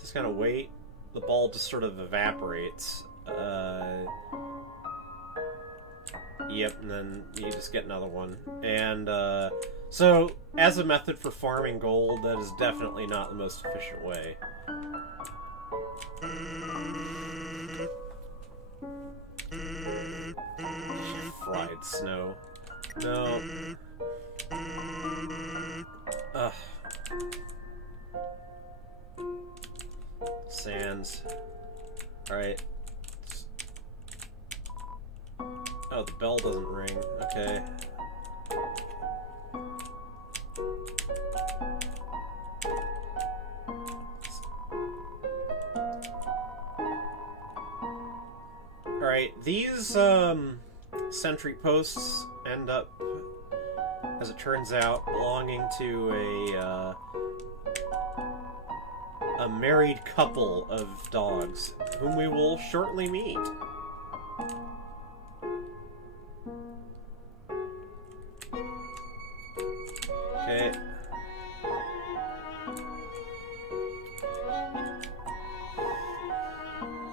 just kind of wait, the ball just sort of evaporates. Yep, and then you just get another one. And so, as a method for farming gold, that is definitely not the most efficient way. Fried snow. No. Ugh. Sands. Alright. Oh, the bell doesn't ring. Okay. Alright, these sentry posts end up, as it turns out, belonging to a married couple of dogs, whom we will shortly meet. Okay.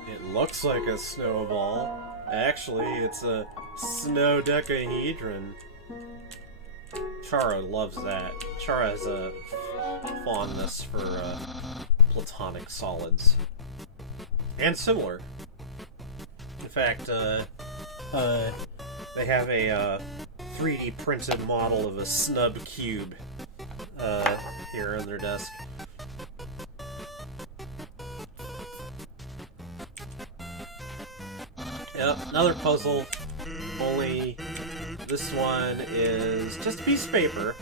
It looks like a snowball. Actually, it's a snowdecahedron. Chara loves that. Chara has a fondness for platonic solids. And similar. In fact, they have a 3D printed model of a snub cube here on their desk. Yep, another puzzle, only this one is just a piece of paper.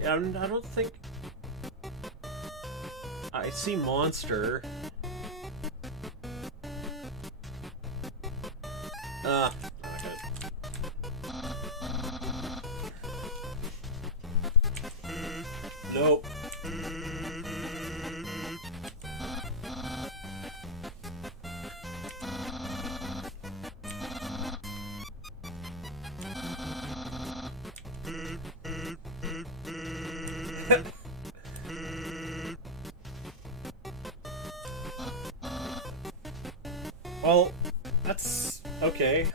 Yeah, I don't think... I see monster. Not good. Nope. Well, that's okay.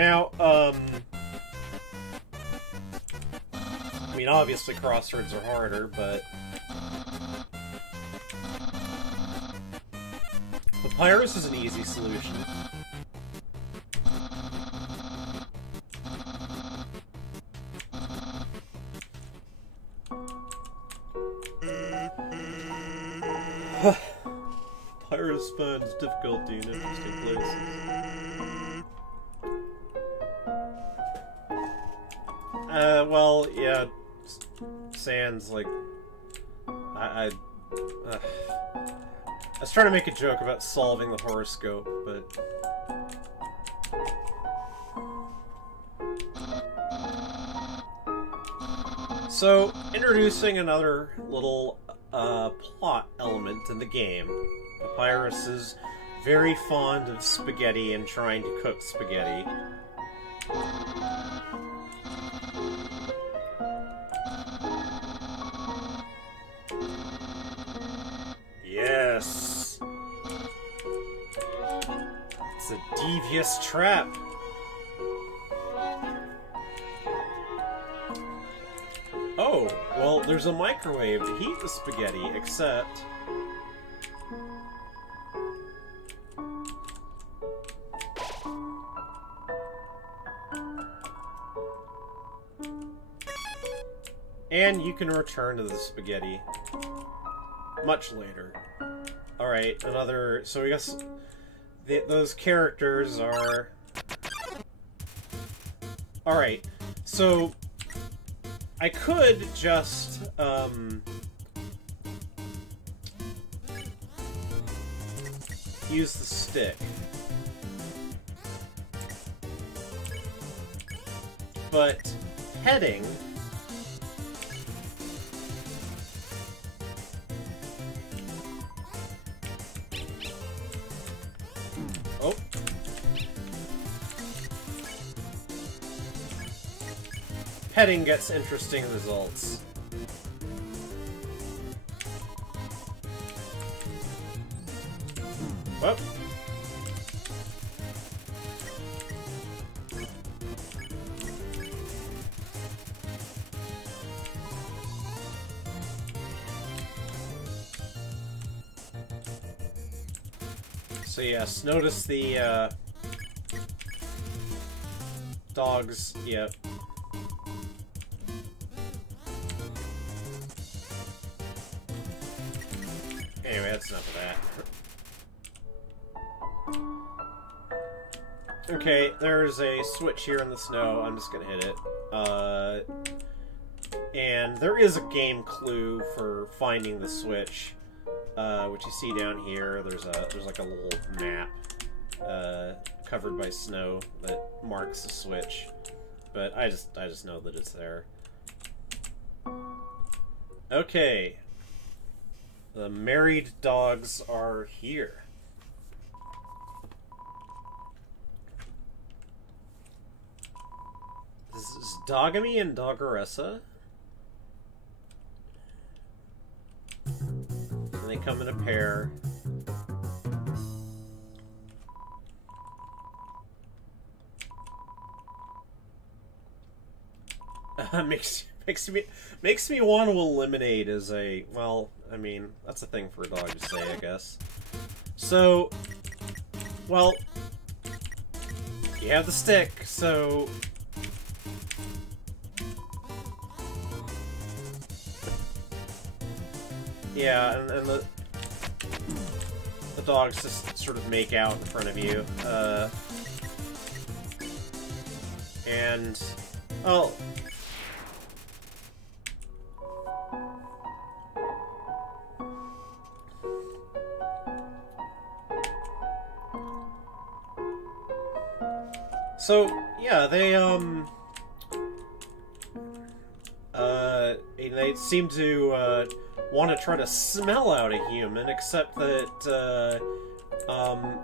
Now, I mean, obviously crosswords are harder, but Papyrus is an easy solution. Papyrus finds difficulty in interesting places. Well, yeah, Sans, like, I was trying to make a joke about solving the horoscope, but... So, introducing another little plot element in the game. Papyrus is very fond of spaghetti and trying to cook spaghetti. Yes! It's a devious trap. Oh, well, there's a microwave to heat the spaghetti, except... And you can return to the spaghetti much later. Alright, another... So I guess those characters are... Alright, so... I could just, use the stick. But heading... Oh. Heading gets interesting results. Whoop. So yes, notice the dogs, yep. Anyway, that's enough of that. Okay, there's a switch here in the snow. I'm just gonna hit it. And there is a game clue for finding the switch, which you see down here. There's like a little map covered by snow that marks the switch. But I just know that it's there. Okay. The married dogs are here. This is Dogamy and Doggeressa. And they come in a pair. Makes me want to eliminate as a, well, I mean, that's a thing for a dog to say, I guess. So, well, you have the stick, so... Yeah, and the dogs just sort of make out in front of you. And... Oh... So, yeah, they seem to, want to try to smell out a human, except that,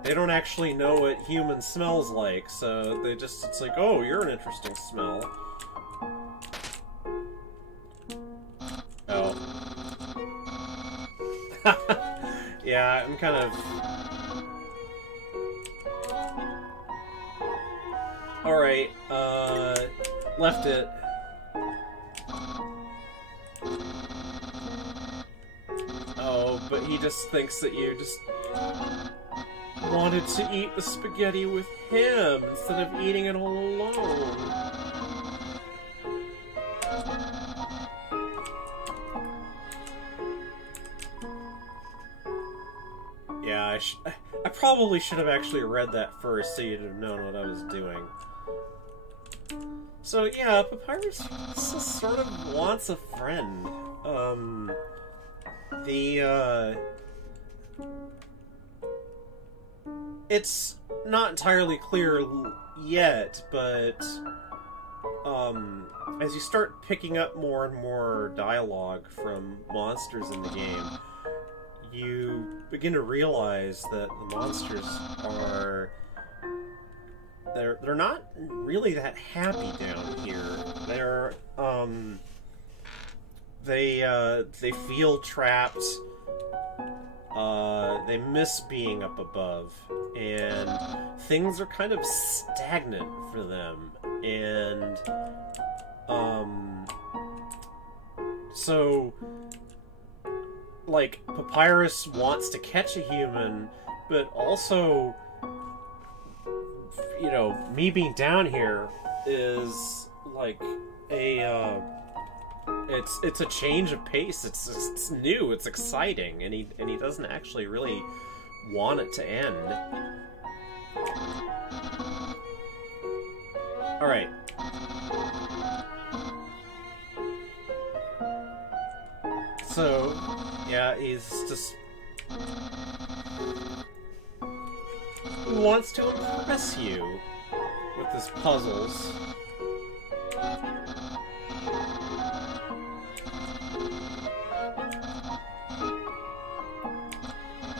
they don't actually know what human smells like, so they just, it's like, oh, you're an interesting smell. Oh. Yeah, I'm kind of... Alright, left it. Oh, but he just thinks that you just wanted to eat the spaghetti with him instead of eating it all alone. Yeah, I probably should have actually read that first so you'd have known what I was doing. So yeah, Papyrus sort of wants a friend. It's not entirely clear yet, but as you start picking up more and more dialogue from monsters in the game, you begin to realize that the monsters are they're not really that happy down here. They're they feel trapped. They miss being up above, and things are kind of stagnant for them. And so like Papyrus wants to catch a human, but also, you know, me being down here is like a it's a change of pace. It's new, it's exciting, and he doesn't actually really want it to end. All right. So, yeah, he's just he wants to impress you with his puzzles.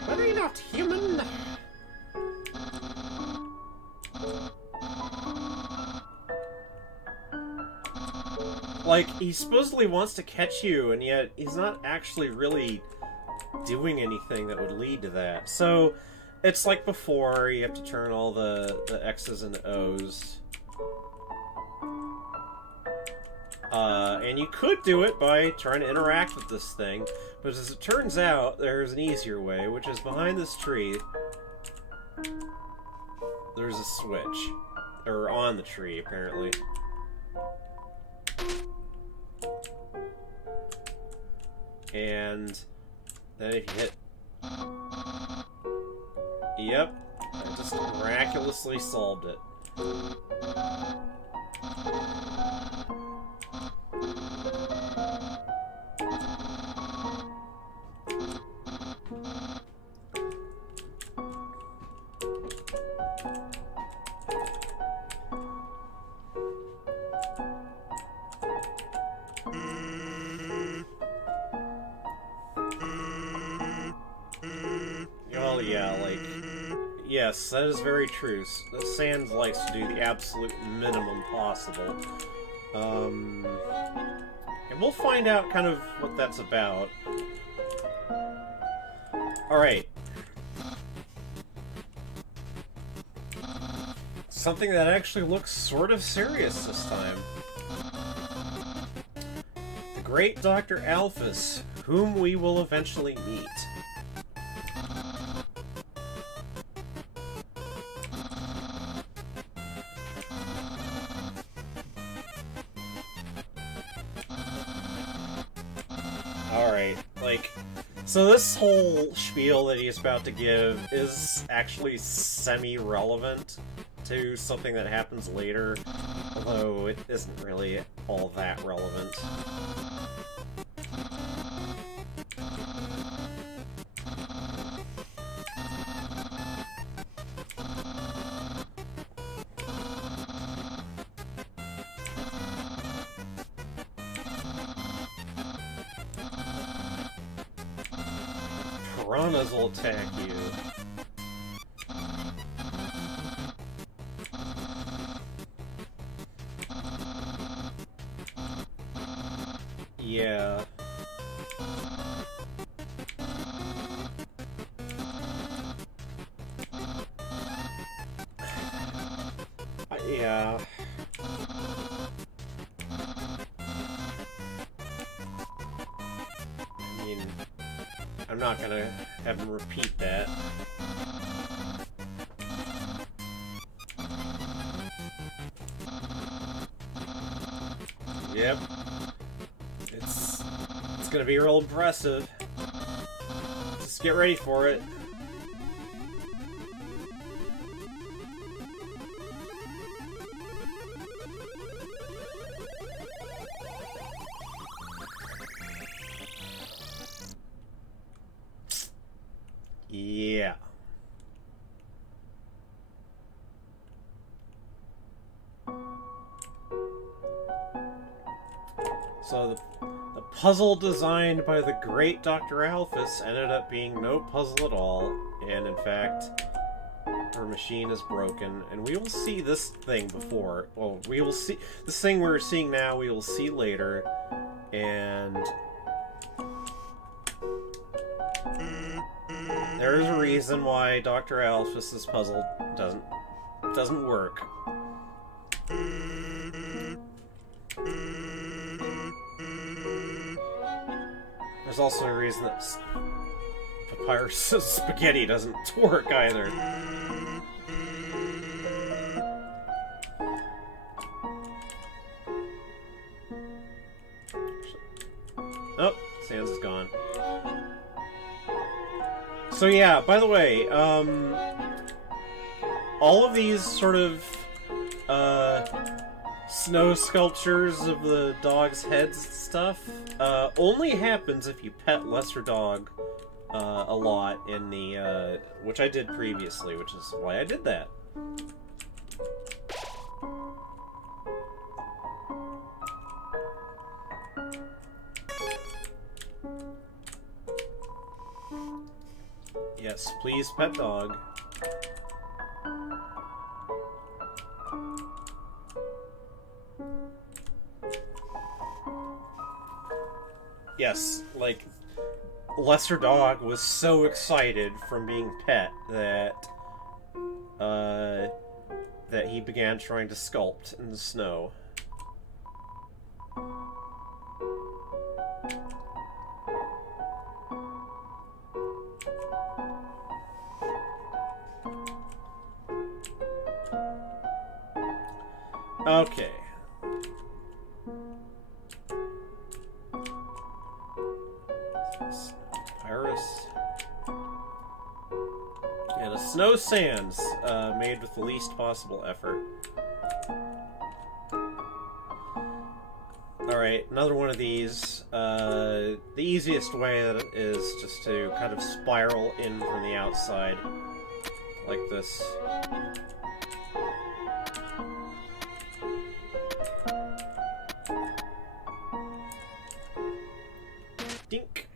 Are they not human? Like, he supposedly wants to catch you, and yet he's not actually really doing anything that would lead to that. So, it's like before, you have to turn all the X's and O's. And you could do it by trying to interact with this thing, but as it turns out, there's an easier way, which is behind this tree. There's a switch. Or on the tree, apparently. And then if you hit... Yep, I just miraculously solved it. Oh yeah, like... Yes, that is very true. The Sans likes to do the absolute minimum possible. And we'll find out kind of what that's about. Alright. Something that actually looks sort of serious this time. The great Dr. Alphys, whom we will eventually meet. Alright, like, so this whole spiel that he's about to give is actually semi-relevant to something that happens later, although it isn't really all that relevant. Piranhas will attack you. Yeah. Yeah. I mean, I'm not gonna have him repeat that. Yep. It's gonna be real impressive. Just get ready for it. Yeah. So the puzzle designed by the great Dr. Alphys ended up being no puzzle at all, and in fact, her machine is broken, and we will see this thing before. Well, we will see this thing we're seeing now, we will see later, and there's a reason why Dr. Alphys's puzzle doesn't work. There's also a reason that Papyrus's spaghetti doesn't work either. Oh, Sans is gone. So yeah, by the way, all of these sort of snow sculptures of the dog's heads and stuff only happens if you pet Lesser Dog a lot in the which I did previously, which is why I did that. Yes, please pet dog. Yes, like, Lesser Dog was so excited from being pet that that he began trying to sculpt in the snow. Okay. Papyrus. And a snow sands made with the least possible effort. Alright, another one of these. The easiest way is just to kind of spiral in from the outside, like this. Dink.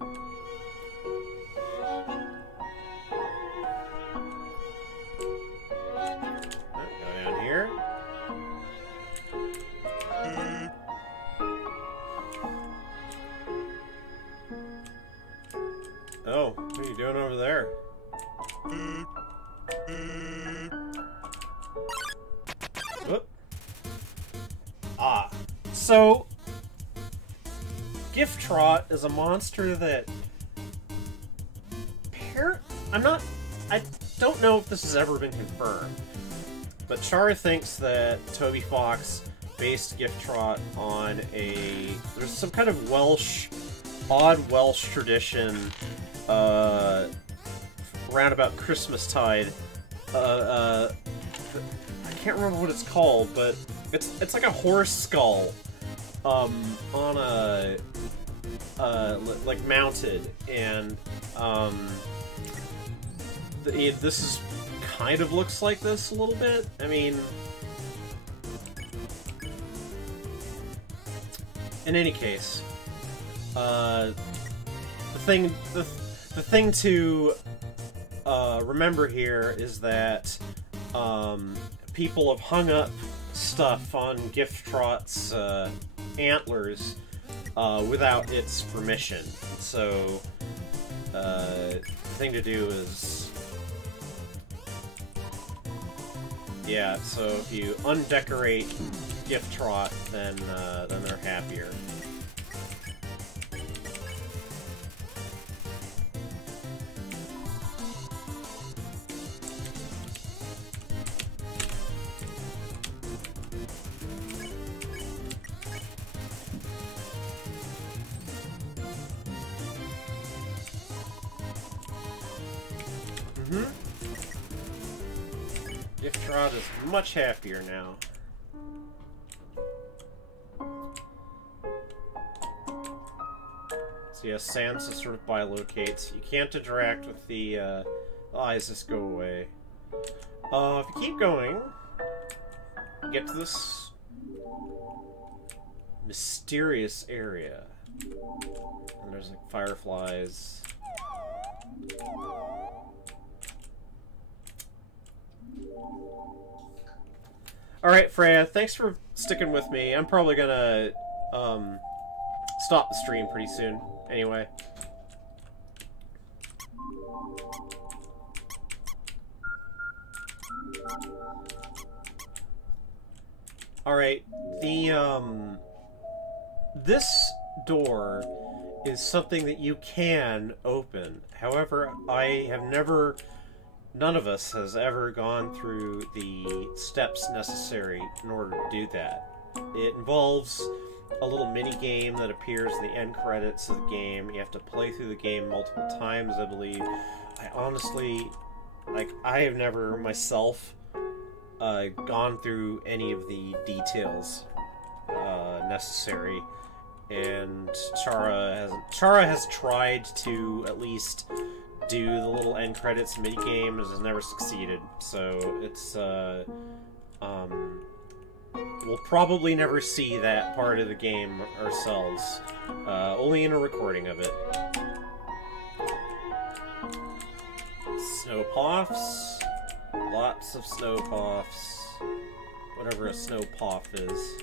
Go down here. Oh, what are you doing over there? Whoop. Ah, so Gift Trot is a monster that I don't know if this has ever been confirmed, but Chara thinks that Toby Fox based Gift Trot on there's some kind of odd Welsh tradition around about Christmastide. I can't remember what it's called, but it's like a horse skull on a like mounted, and this is kind of looks like this a little bit. I mean, in any case, the thing to remember here is that people have hung up stuff on Gift Trot's antlers without its permission. So the thing to do is Yeah, so if you undecorate Gift Trot, then they're happier. Gift Trot is much happier now. So yeah, Sansa sort of bilocates. You can't interact with the eyes, just go away. If you keep going, you get to this mysterious area. And there's like fireflies. Alright, Freya, thanks for sticking with me. I'm probably gonna stop the stream pretty soon, anyway. Alright, this door is something that you can open. However, I have never... None of us has ever gone through the steps necessary in order to do that. It involves a little mini-game that appears in the end credits of the game. You have to play through the game multiple times, I believe. I honestly... I have never, myself, gone through any of the details necessary. And Chara has tried to at least do the little end credits mini-game, has never succeeded. So it's we'll probably never see that part of the game ourselves, only in a recording of it. Snowpoffs, lots of snowpoffs, whatever a snowpoff is.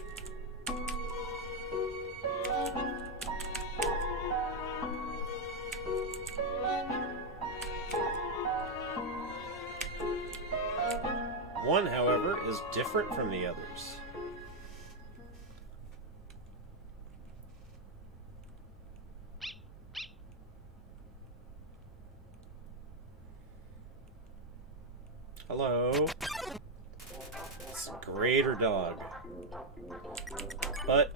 One, however, is different from the others. Hello. It's a greater dog. But...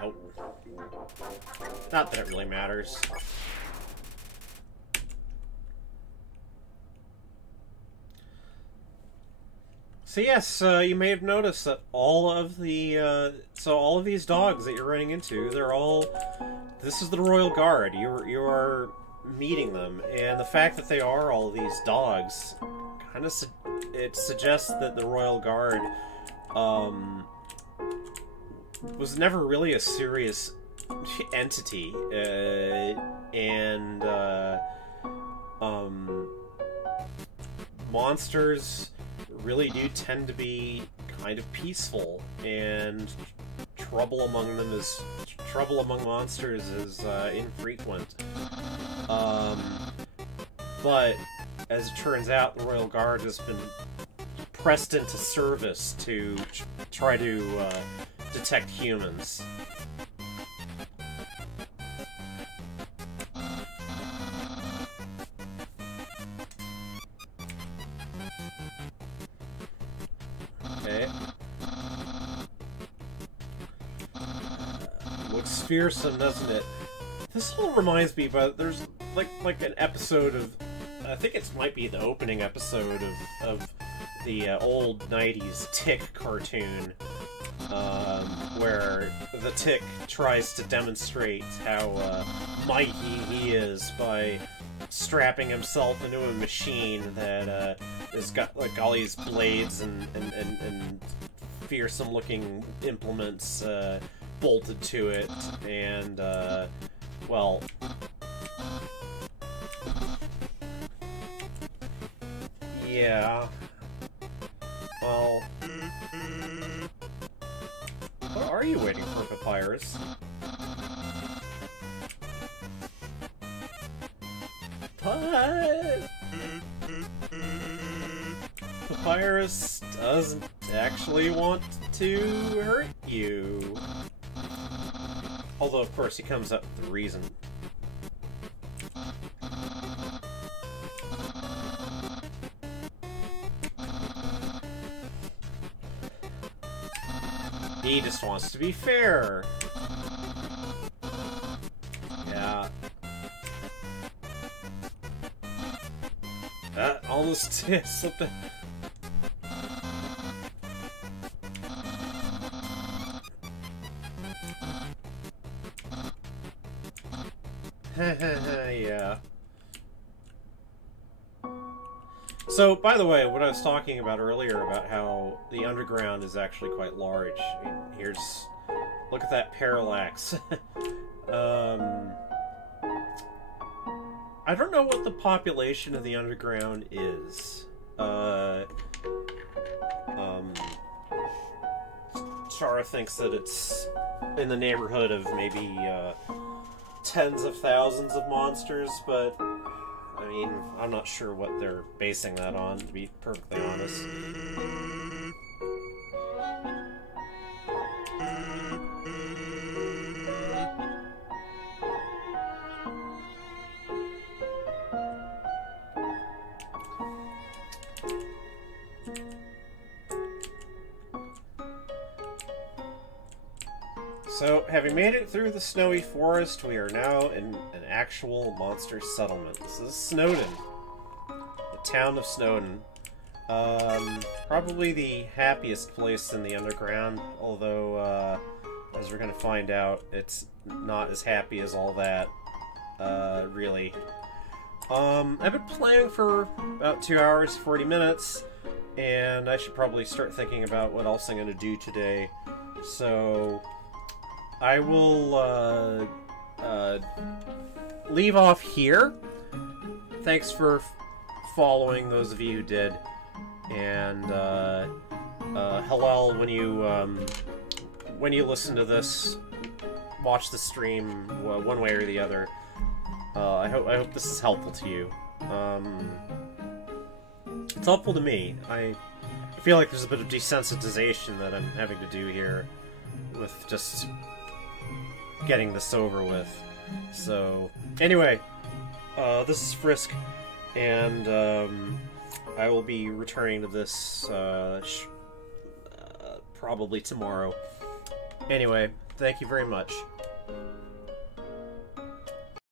oh. Not that it really matters. So yes, you may have noticed that all of the, all of these dogs that you're running into, they're all, this is the Royal Guard. You are meeting them, and the fact that they are all these dogs, kind of, it suggests that the Royal Guard, was never really a serious entity, and, monsters really do tend to be kind of peaceful, and trouble among monsters is infrequent. But as it turns out, the Royal Guard has been pressed into service to try to detect humans. Okay. Looks fearsome, doesn't it? This all reminds me, but there's like an episode of, I think it might be the opening episode of the old 90s Tick cartoon, where the Tick tries to demonstrate how mighty he is by strapping himself into a machine that has got like all these blades and fearsome looking implements bolted to it, and well, yeah, well, what are you waiting for, Papyrus? What? Papyrus doesn't actually want to hurt you. Although, of course, he comes up with a reason. He just wants to be fair. Yeah. Almost slipped a... Yeah. So, by the way, what I was talking about earlier about how the underground is actually quite large. I mean, here's... Look at that parallax. I don't know what the population of the underground is. Chara thinks that it's in the neighborhood of maybe, tens of thousands of monsters, but I mean, I'm not sure what they're basing that on, to be perfectly honest. So, having made it through the snowy forest, we are now in an actual monster settlement. This is Snowdin. The town of Snowdin. Probably the happiest place in the underground, although, as we're gonna find out, it's not as happy as all that, really. I've been playing for about 2 hours, 40 minutes, and I should probably start thinking about what else I'm gonna do today. So... I will leave off here. Thanks for following, those of you who did. And Helel, when you listen to this, watch the stream one way or the other. I hope this is helpful to you. It's helpful to me. I feel like there's a bit of desensitization that I'm having to do here with just getting this over with. So, anyway, this is Frisk, and I will be returning to this probably tomorrow. Anyway, thank you very much.